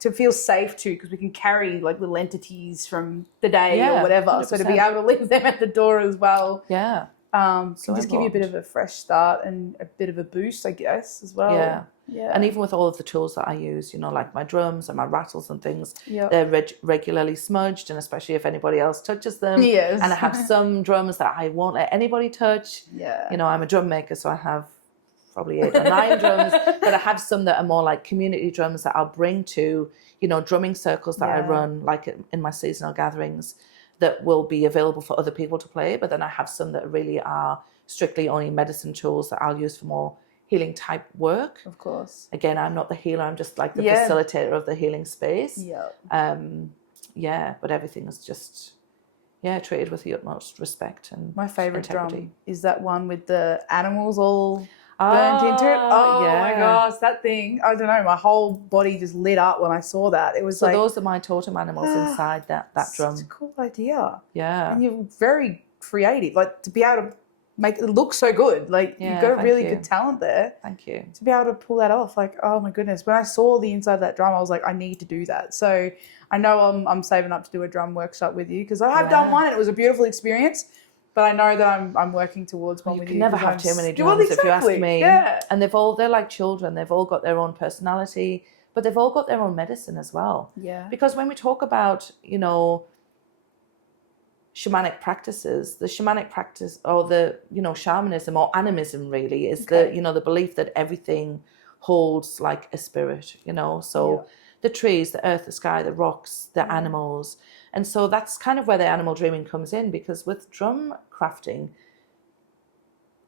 to feel safe too, because we can carry like little entities from the day or whatever. 100%. So to be able to leave them at the door as well. Yeah. Can just give you a bit of a fresh start and a bit of a boost, I guess, as well. Yeah. And even with all of the tools that I use, you know, like my drums and my rattles and things, they're regularly smudged, and especially if anybody else touches them. Yes. And I have some drums that I won't let anybody touch. Yeah. You know, I'm a drum maker, so I have probably 8 or 9 drums, but I have some that are more like community drums that I'll bring to, you know, drumming circles that I run, like in my seasonal gatherings, that will be available for other people to play. But then I have some that really are strictly only medicine tools that I'll use for more healing type work. Of course. Again, I'm not the healer, I'm just like the facilitator of the healing space. But everything is just treated with the utmost respect and my favorite integrity. Drum is that one with the animals all burnt into it. Oh my gosh, that thing, I don't know, my whole body just lit up when I saw that. It was so those are my totem animals inside that drum. Such a cool idea. Yeah. And you're very creative, like to be able to make it look so good. Like you've got a really good talent there. Thank you. To be able to pull that off, like, oh my goodness. When I saw the inside of that drum, I was like, I need to do that. So I know I'm saving up to do a drum workshop with you because I have done one and it was a beautiful experience. But I know that I'm working towards one with you. You can never have too many drums if you ask me. Yeah. And they're like children. They've all got their own personality, but they've all got their own medicine as well. Yeah. Because when we talk about, you know, shamanic practices, the shamanic practice or the, you know, shamanism or animism really is the, you know, the belief that everything holds like a spirit, you know. So the trees, the earth, the sky, the rocks, the animals. And so that's kind of where the animal dreaming comes in, because with drum crafting,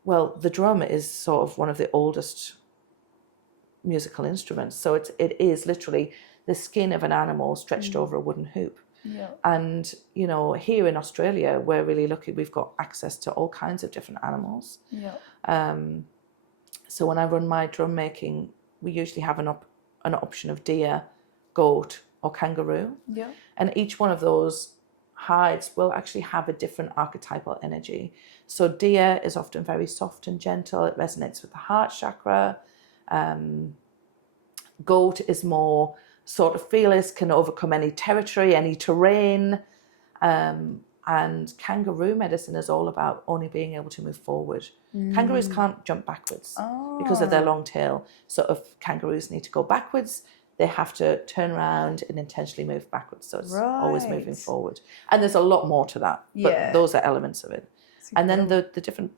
well, the drum is sort of one of the oldest musical instruments. So it is literally the skin of an animal stretched over a wooden hoop. Yeah. And, you know, here in Australia, we're really lucky. We've got access to all kinds of different animals. Yeah. So when I run my drum making, we usually have an option of deer, goat, or kangaroo. Yeah. And each one of those hides will actually have a different archetypal energy. So deer is often very soft and gentle. It resonates with the heart chakra. Goat is more sort of fearless, can overcome any territory, any terrain. And And kangaroo medicine is all about only being able to move forward. Kangaroos can't jump backwards because of their long tail. So if kangaroos need to go backwards, they have to turn around and intentionally move backwards. So it's always moving forward. And there's a lot more to that, but those are elements of it. And then the different,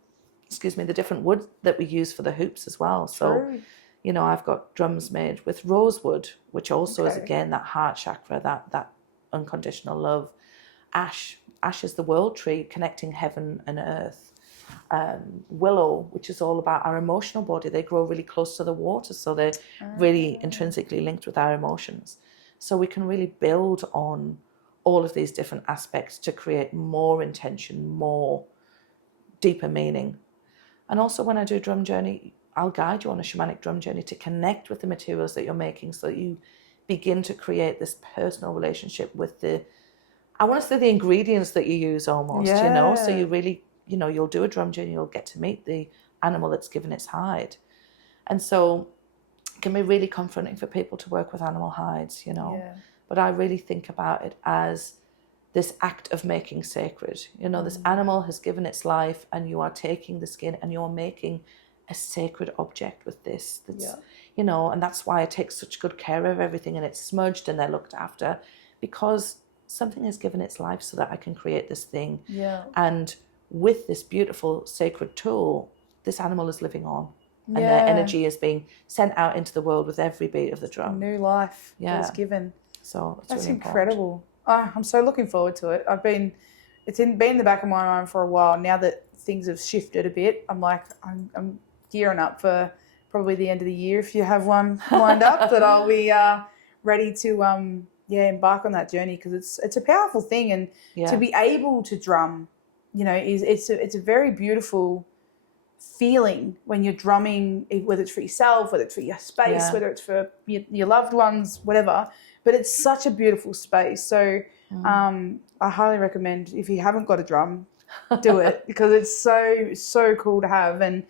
the different wood that we use for the hoops as well. So, you know, I've got drums made with rosewood, which also is, again, that heart chakra, that unconditional love. Ash is the world tree, connecting heaven and earth. Willow, which is all about our emotional body. They grow really close to the water, so they're really intrinsically linked with our emotions. So we can really build on all of these different aspects to create more intention, more deeper meaning. And also when I do drum journey, I'll guide you on a shamanic drum journey to connect with the materials that you're making, so that you begin to create this personal relationship with the ingredients that you use almost, you know. So you really, you know, you'll do a drum journey, you'll get to meet the animal that's given its hide. And so it can be really confronting for people to work with animal hides, you know. But I really think about it as this act of making sacred. You know, this animal has given its life, and you are taking the skin and you're making a sacred object with this. That's, you know, and that's why I take such good care of everything, and it's smudged and they're looked after, because something has given its life so that I can create this thing. And with this beautiful sacred tool, this animal is living on, and their energy is being sent out into the world with every beat of the drum. New life is given. So that's really incredible. Oh, I'm so looking forward to it. It's been in the back of my mind for a while. Now that things have shifted a bit, I'm like, I'm gearing up for probably the end of the year, if you have one lined up, that I'll be ready to embark on that journey, because it's a powerful thing, and to be able to drum, you know, it's a very beautiful feeling when you're drumming, whether it's for yourself, whether it's for your space, whether it's for your loved ones, whatever. But it's such a beautiful space. So I highly recommend, if you haven't got a drum, do it, because it's so cool to have, and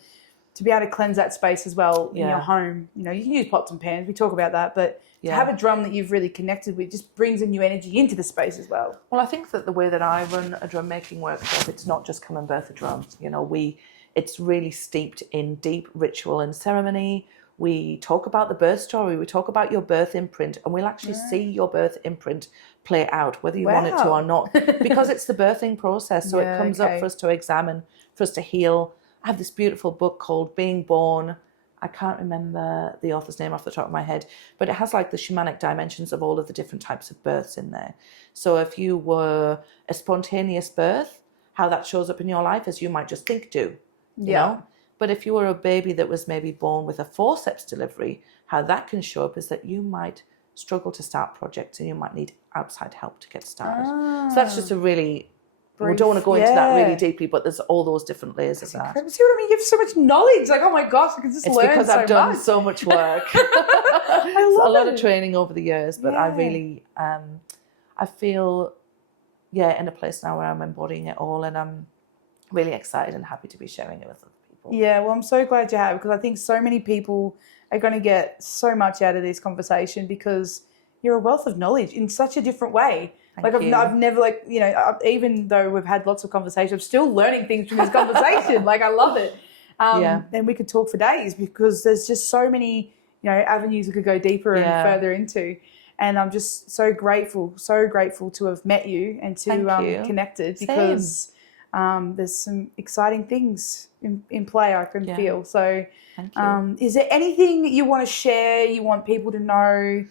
to be able to cleanse that space as well in your home. You know, you can use pots and pans. We talk about that, but to have a drum that you've really connected with just brings a new energy into the space as well. Well, I think that the way that I run a drum making workshop, it's not just come and birth a drum. You know, it's really steeped in deep ritual and ceremony. We talk about the birth story. We talk about your birth imprint, and we'll actually see your birth imprint play out, whether you want it to or not, because it's the birthing process. So it comes up for us to examine, for us to heal. I have this beautiful book called Being Born. I can't remember the author's name off the top of my head, but it has like the shamanic dimensions of all of the different types of births in there. So if you were a spontaneous birth, how that shows up in your life, as you might just think do, you know? But if you were a baby that was maybe born with a forceps delivery, how that can show up is that you might struggle to start projects and you might need outside help to get started. So that's just a really, we don't want to go into that really deeply, but there's all those different layers of that. See what I mean? You have so much knowledge. Like, oh my gosh, I can just learn so much. It's because I've done so much work. I love a lot of training over the years, but I really, I feel, in a place now where I'm embodying it all, and I'm really excited and happy to be sharing it with other people. Yeah, well, I'm so glad you have, because I think so many people are going to get so much out of this conversation, because you're a wealth of knowledge in such a different way. I've never, like, you know, even though we've had lots of conversations, I'm still learning things from this conversation. Like, I love it. And we could talk for days, because there's just so many, you know, avenues we could go deeper and further into. And I'm just so grateful to have met you and to connected, because there's some exciting things in play I can feel. So is there anything you want to share, you want people to know?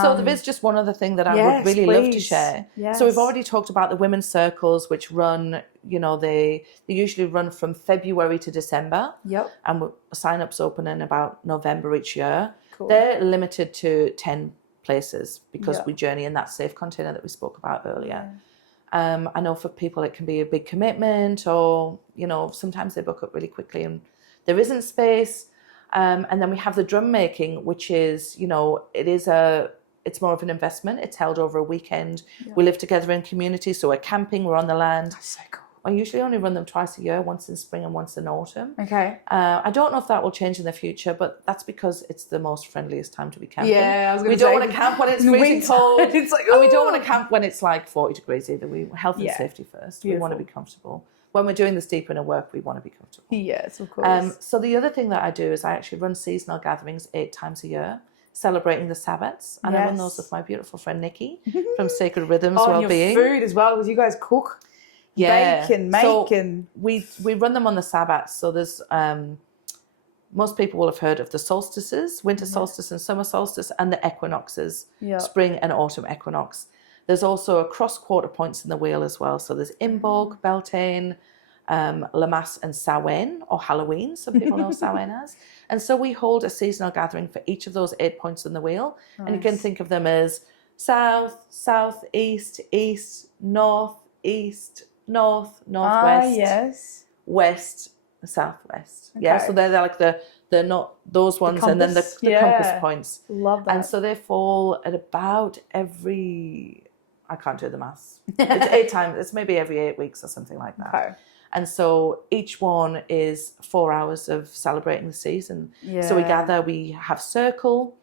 So there is just one other thing that I would really love to share. Yes. So we've already talked about the women's circles, which run, you know, they usually run from February to December. Yep. And sign-ups open in about November each year. Cool. They're limited to 10 places, because we journey in that safe container that we spoke about earlier. I know for people it can be a big commitment, or, you know, sometimes they book up really quickly and there isn't space. And then we have the drum making, which is, you know, it's more of an investment. It's held over a weekend. We live together in community, so we're camping, we're on the land. That's so cool. I usually only run them twice a year, once in spring and once in autumn. Okay. I don't know if that will change in the future, but that's because it's the most friendliest time to be camping. Yeah, I was going we to say. don't want to camp when it's in the freezing winter, cold. It's like, And we don't want "Ooh." to camp when it's like 40 degrees either. Health and Yeah. safety first. Beautiful. We want to be comfortable. When we're doing this deep inner work, we want to be comfortable. Yes, of course. So the other thing that I do is I actually run seasonal gatherings 8 times a year, celebrating the Sabbats. And I run those with my beautiful friend Nikki from Sacred Rhythms Wellbeing. Your food as well, because you guys cook. Yeah. Bake and make so and... we run them on the Sabbats. So there's most people will have heard of the solstices, winter solstice and summer solstice, and the equinoxes, spring and autumn equinox. There's also a cross quarter points in the wheel as well. So there's Imbolc, Beltane, Lammas and Samhain, or Halloween, some people know Samhain as. And so we hold a seasonal gathering for each of those 8 points in the wheel. Nice. And you can think of them as south, southeast, east, north, east, north, northwest, west, southwest. Okay. Yeah, so they're like they're not those ones, compass, and then the compass points. Love that. And so they fall at about every, I can't do the maths. It's 8 times. It's maybe every 8 weeks or something like that. Okay. And so each one is 4 hours of celebrating the season. Yeah. So we gather, we have circle,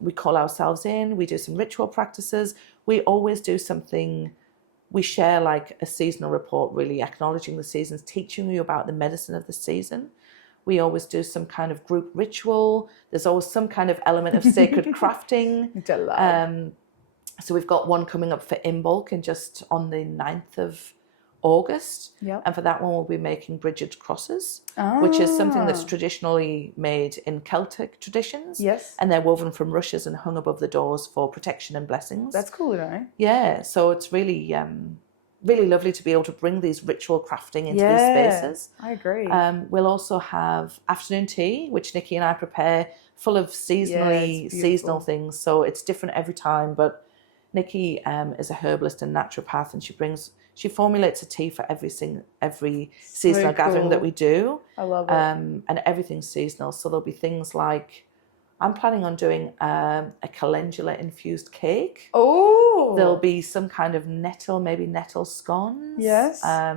we call ourselves in, we do some ritual practices. We always do something, we share like a seasonal report, really acknowledging the seasons, teaching you about the medicine of the season. We always do some kind of group ritual. There's always some kind of element of sacred crafting. So we've got one coming up for Imbolc and just on the 9th of August. Yep. And for that one, we'll be making Bridget crosses, which is something that's traditionally made in Celtic traditions. Yes. And they're woven from rushes and hung above the doors for protection and blessings. That's cool, right? Yeah. So it's really, really lovely to be able to bring these ritual crafting into these spaces. I agree. We'll also have afternoon tea, which Nikki and I prepare, full of seasonal things. So it's different every time. But Nikki is a herbalist and naturopath, and she formulates a tea for every seasonal gathering that we do. I love it. And everything's seasonal. So there'll be things like, I'm planning on doing a calendula infused cake. Oh. There'll be some kind of maybe nettle scones. Yes. I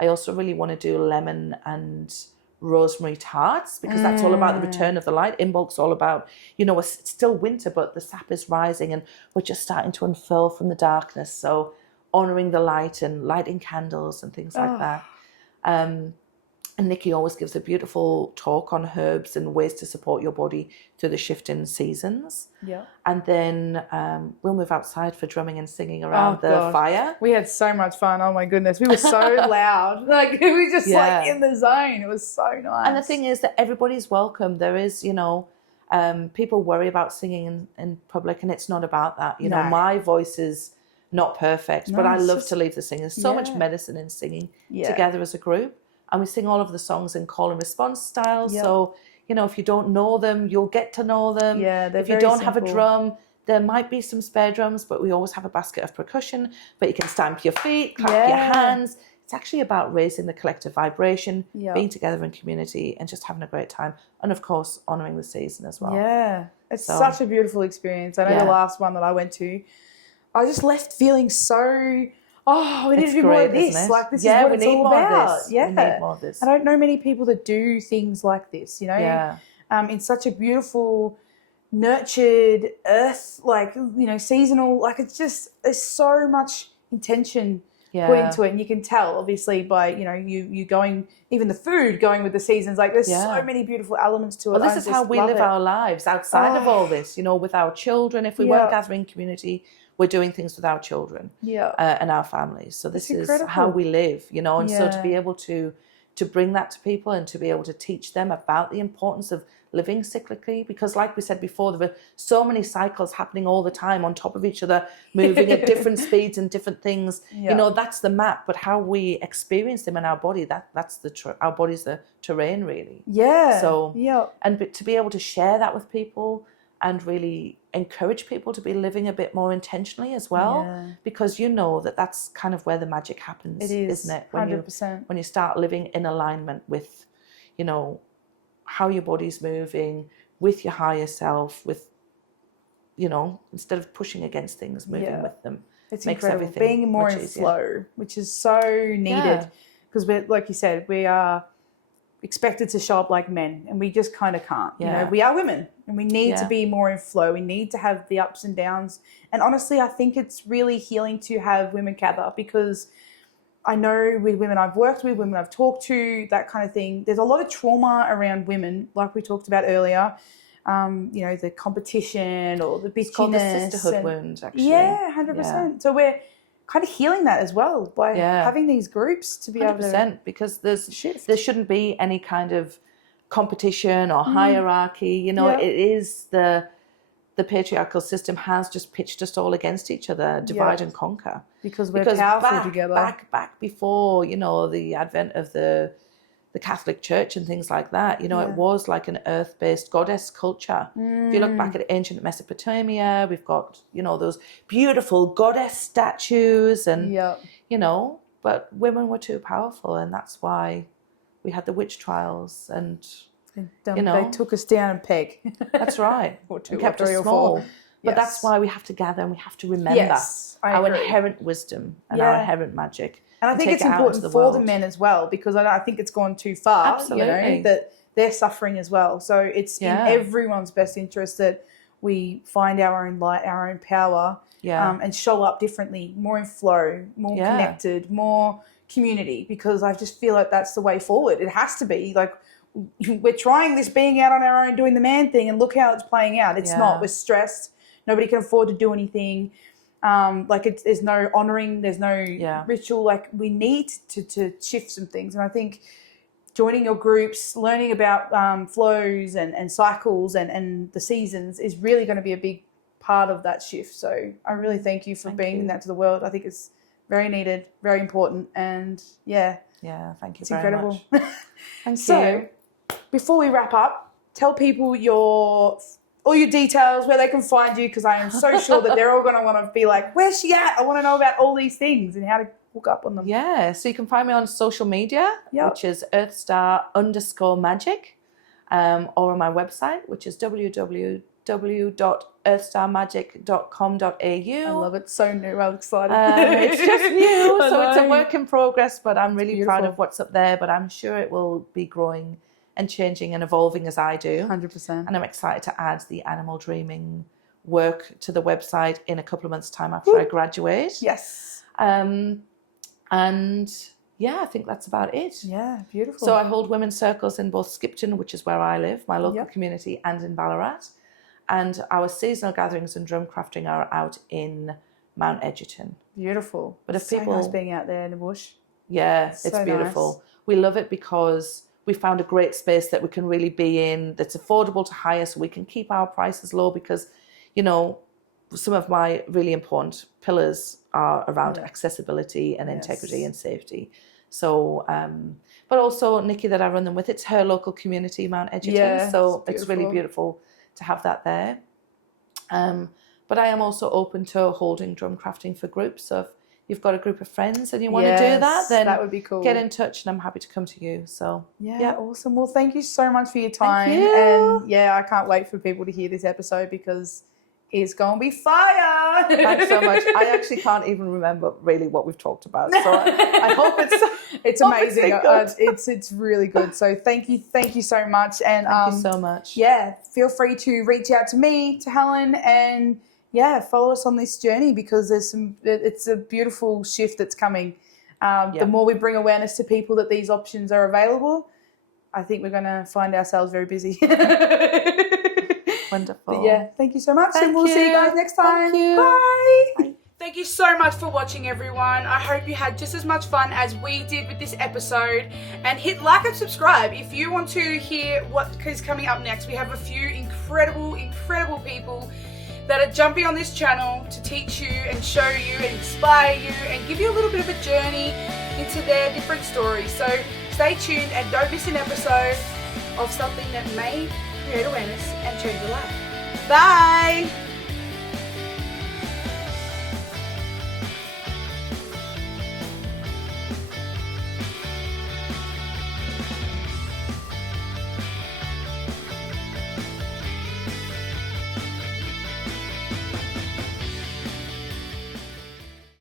also really want to do lemon and rosemary tarts, because that's all about the return of the light. Imbolc's all about, it's still winter, but the sap is rising and we're just starting to unfurl from the darkness. So honouring the light and lighting candles and things like that. And Nikki always gives a beautiful talk on herbs and ways to support your body through the shift in seasons. Yeah. And then we'll move outside for drumming and singing around the fire. We had so much fun. Oh my goodness. We were so loud. Like we were just like in the zone. It was so nice. And the thing is that everybody's welcome. There is, people worry about singing in public, and it's not about that. My voice is not perfect, but I love to leave the singing. There's so much medicine in singing together as a group. And we sing all of the songs in call and response style. Yep. So, if you don't know them, you'll get to know them. Yeah, if you don't have a drum, there might be some spare drums, but we always have a basket of percussion. But you can stamp your feet, clap your hands. It's actually about raising the collective vibration, being together in community, and just having a great time. And, of course, honouring the season as well. Yeah, it's such a beautiful experience. I know the last one that I went to, I just left feeling so... we need to do more of this. Like, this is what it's all about. Yeah, we need more of this. I don't know many people that do things like this, in such a beautiful, nurtured earth, seasonal. Like, it's just, there's so much intention put into it. And you can tell, obviously, by, you going, even the food going with the seasons. Like, there's so many beautiful elements to it. Well, this is how we live our lives outside of all this, with our children. If we weren't gathering community, we're doing things with our children and our families. So this is how we live, and so to be able to bring that to people and to be able to teach them about the importance of living cyclically, because like we said before, there are so many cycles happening all the time on top of each other, moving at different speeds and different things. That's the map, but how we experience them in our body, that's our body's the terrain, really. Yeah. So, and to be able to share that with people and really encourage people to be living a bit more intentionally as well, because that's kind of where the magic happens, isn't it? 100%. When you start living in alignment with, how your body's moving, with your higher self, with, instead of pushing against things, moving with them. It's makes incredible. everything Being more much in easier. flow, which is so needed because we're, like you said, we are expected to show up like men and we just kind of can't. You know, we are women and we need to be more in flow. We need to have the ups and downs. And honestly, I think it's really healing to have women gather, because I know with women I've worked with, women I've talked to, that kind of thing, there's a lot of trauma around women, like we talked about earlier. You know, the competition or the bitchiness. It's called the sisterhood wound, actually. Yeah, 100%. Yeah. So we're kind of healing that as well by having these groups to be 100%, able to because there shouldn't be any kind of competition or hierarchy. You know, it is the patriarchal system has just pitched us all against each other, divide and conquer. Because we're powerful together. Back before, you know, the advent of the Catholic Church and things like that, you know, it was like an earth-based goddess culture. If you look back at ancient Mesopotamia, we've got, you know, those beautiful goddess statues and, you know, but women were too powerful, and that's why we had the witch trials and, you know. They took us down a peg. That's right. Or two, and kept or three, us or small. four. But that's why we have to gather and we have to remember our inherent wisdom and our inherent magic. And I think it's important for the men as well, because I think it's gone too far. Absolutely. You know, that they're suffering as well. So it's in everyone's best interest that we find our own light, our own power, and show up differently, more in flow, more connected, more community, because I just feel like that's the way forward. It has to be. Like, we're trying this being out on our own, doing the man thing, and look how it's playing out. It's not. We're stressed. Nobody can afford to do anything. There's no honouring, there's no ritual. Like, we need to shift some things. And I think joining your groups, learning about flows and cycles and the seasons is really going to be a big part of that shift. So I really thank you for bringing that to the world. I think it's very needed, very important, and thank you. It's very incredible. Much. Thank you. So before we wrap up, tell people all your details, where they can find you, because I am so sure that they're all going to want to be like, where's she at? I want to know about all these things and how to hook up on them. Yeah, so you can find me on social media, which is earthstar_magic, or on my website, which is www.earthstarmagic.com.au. I love it. So new. I'm excited. It's just new, so it's a work in progress, but I'm really proud of what's up there, but I'm sure it will be growing and changing and evolving as I do. 100%. And I'm excited to add the animal dreaming work to the website in a couple of months' time after I graduate. Yes. I think that's about it. Yeah, beautiful. So I hold women's circles in both Skipton, which is where I live, my local community, and in Ballarat. And our seasonal gatherings and drum crafting are out in Mount Edgerton. Beautiful. But if people nice being out there in the bush. Yeah, it's beautiful. Nice. We love it because we found a great space that we can really be in, that's affordable to hire, so we can keep our prices low, because, you know, some of my really important pillars are around accessibility and integrity and safety. So, but also Nikki that I run them with, it's her local community, Mount Edgerton. So it's really beautiful to have that there. But I am also open to holding drum crafting for groups. So if you've got a group of friends and you want to do that, then that would be cool. Get in touch and I'm happy to come to you. So awesome. Well, thank you so much for your time. Thank you. And I can't wait for people to hear this episode, because it's gonna be fire. Thanks so much. I actually can't even remember really what we've talked about, so I hope it's amazing. It's really good. So thank you so much. And thank you so much. Yeah, feel free to reach out to me, to Helen, and follow us on this journey, because it's a beautiful shift that's coming. The more we bring awareness to people that these options are available, I think we're going to find ourselves very busy. Wonderful. But thank you so much. And we'll see you guys next time. Thank you. Bye. Thank you so much for watching, everyone. I hope you had just as much fun as we did with this episode. And hit like and subscribe if you want to hear what is coming up next. We have a few incredible people that are jumping on this channel to teach you and show you and inspire you and give you a little bit of a journey into their different stories. So stay tuned and don't miss an episode of something that may create awareness and change your life. Bye!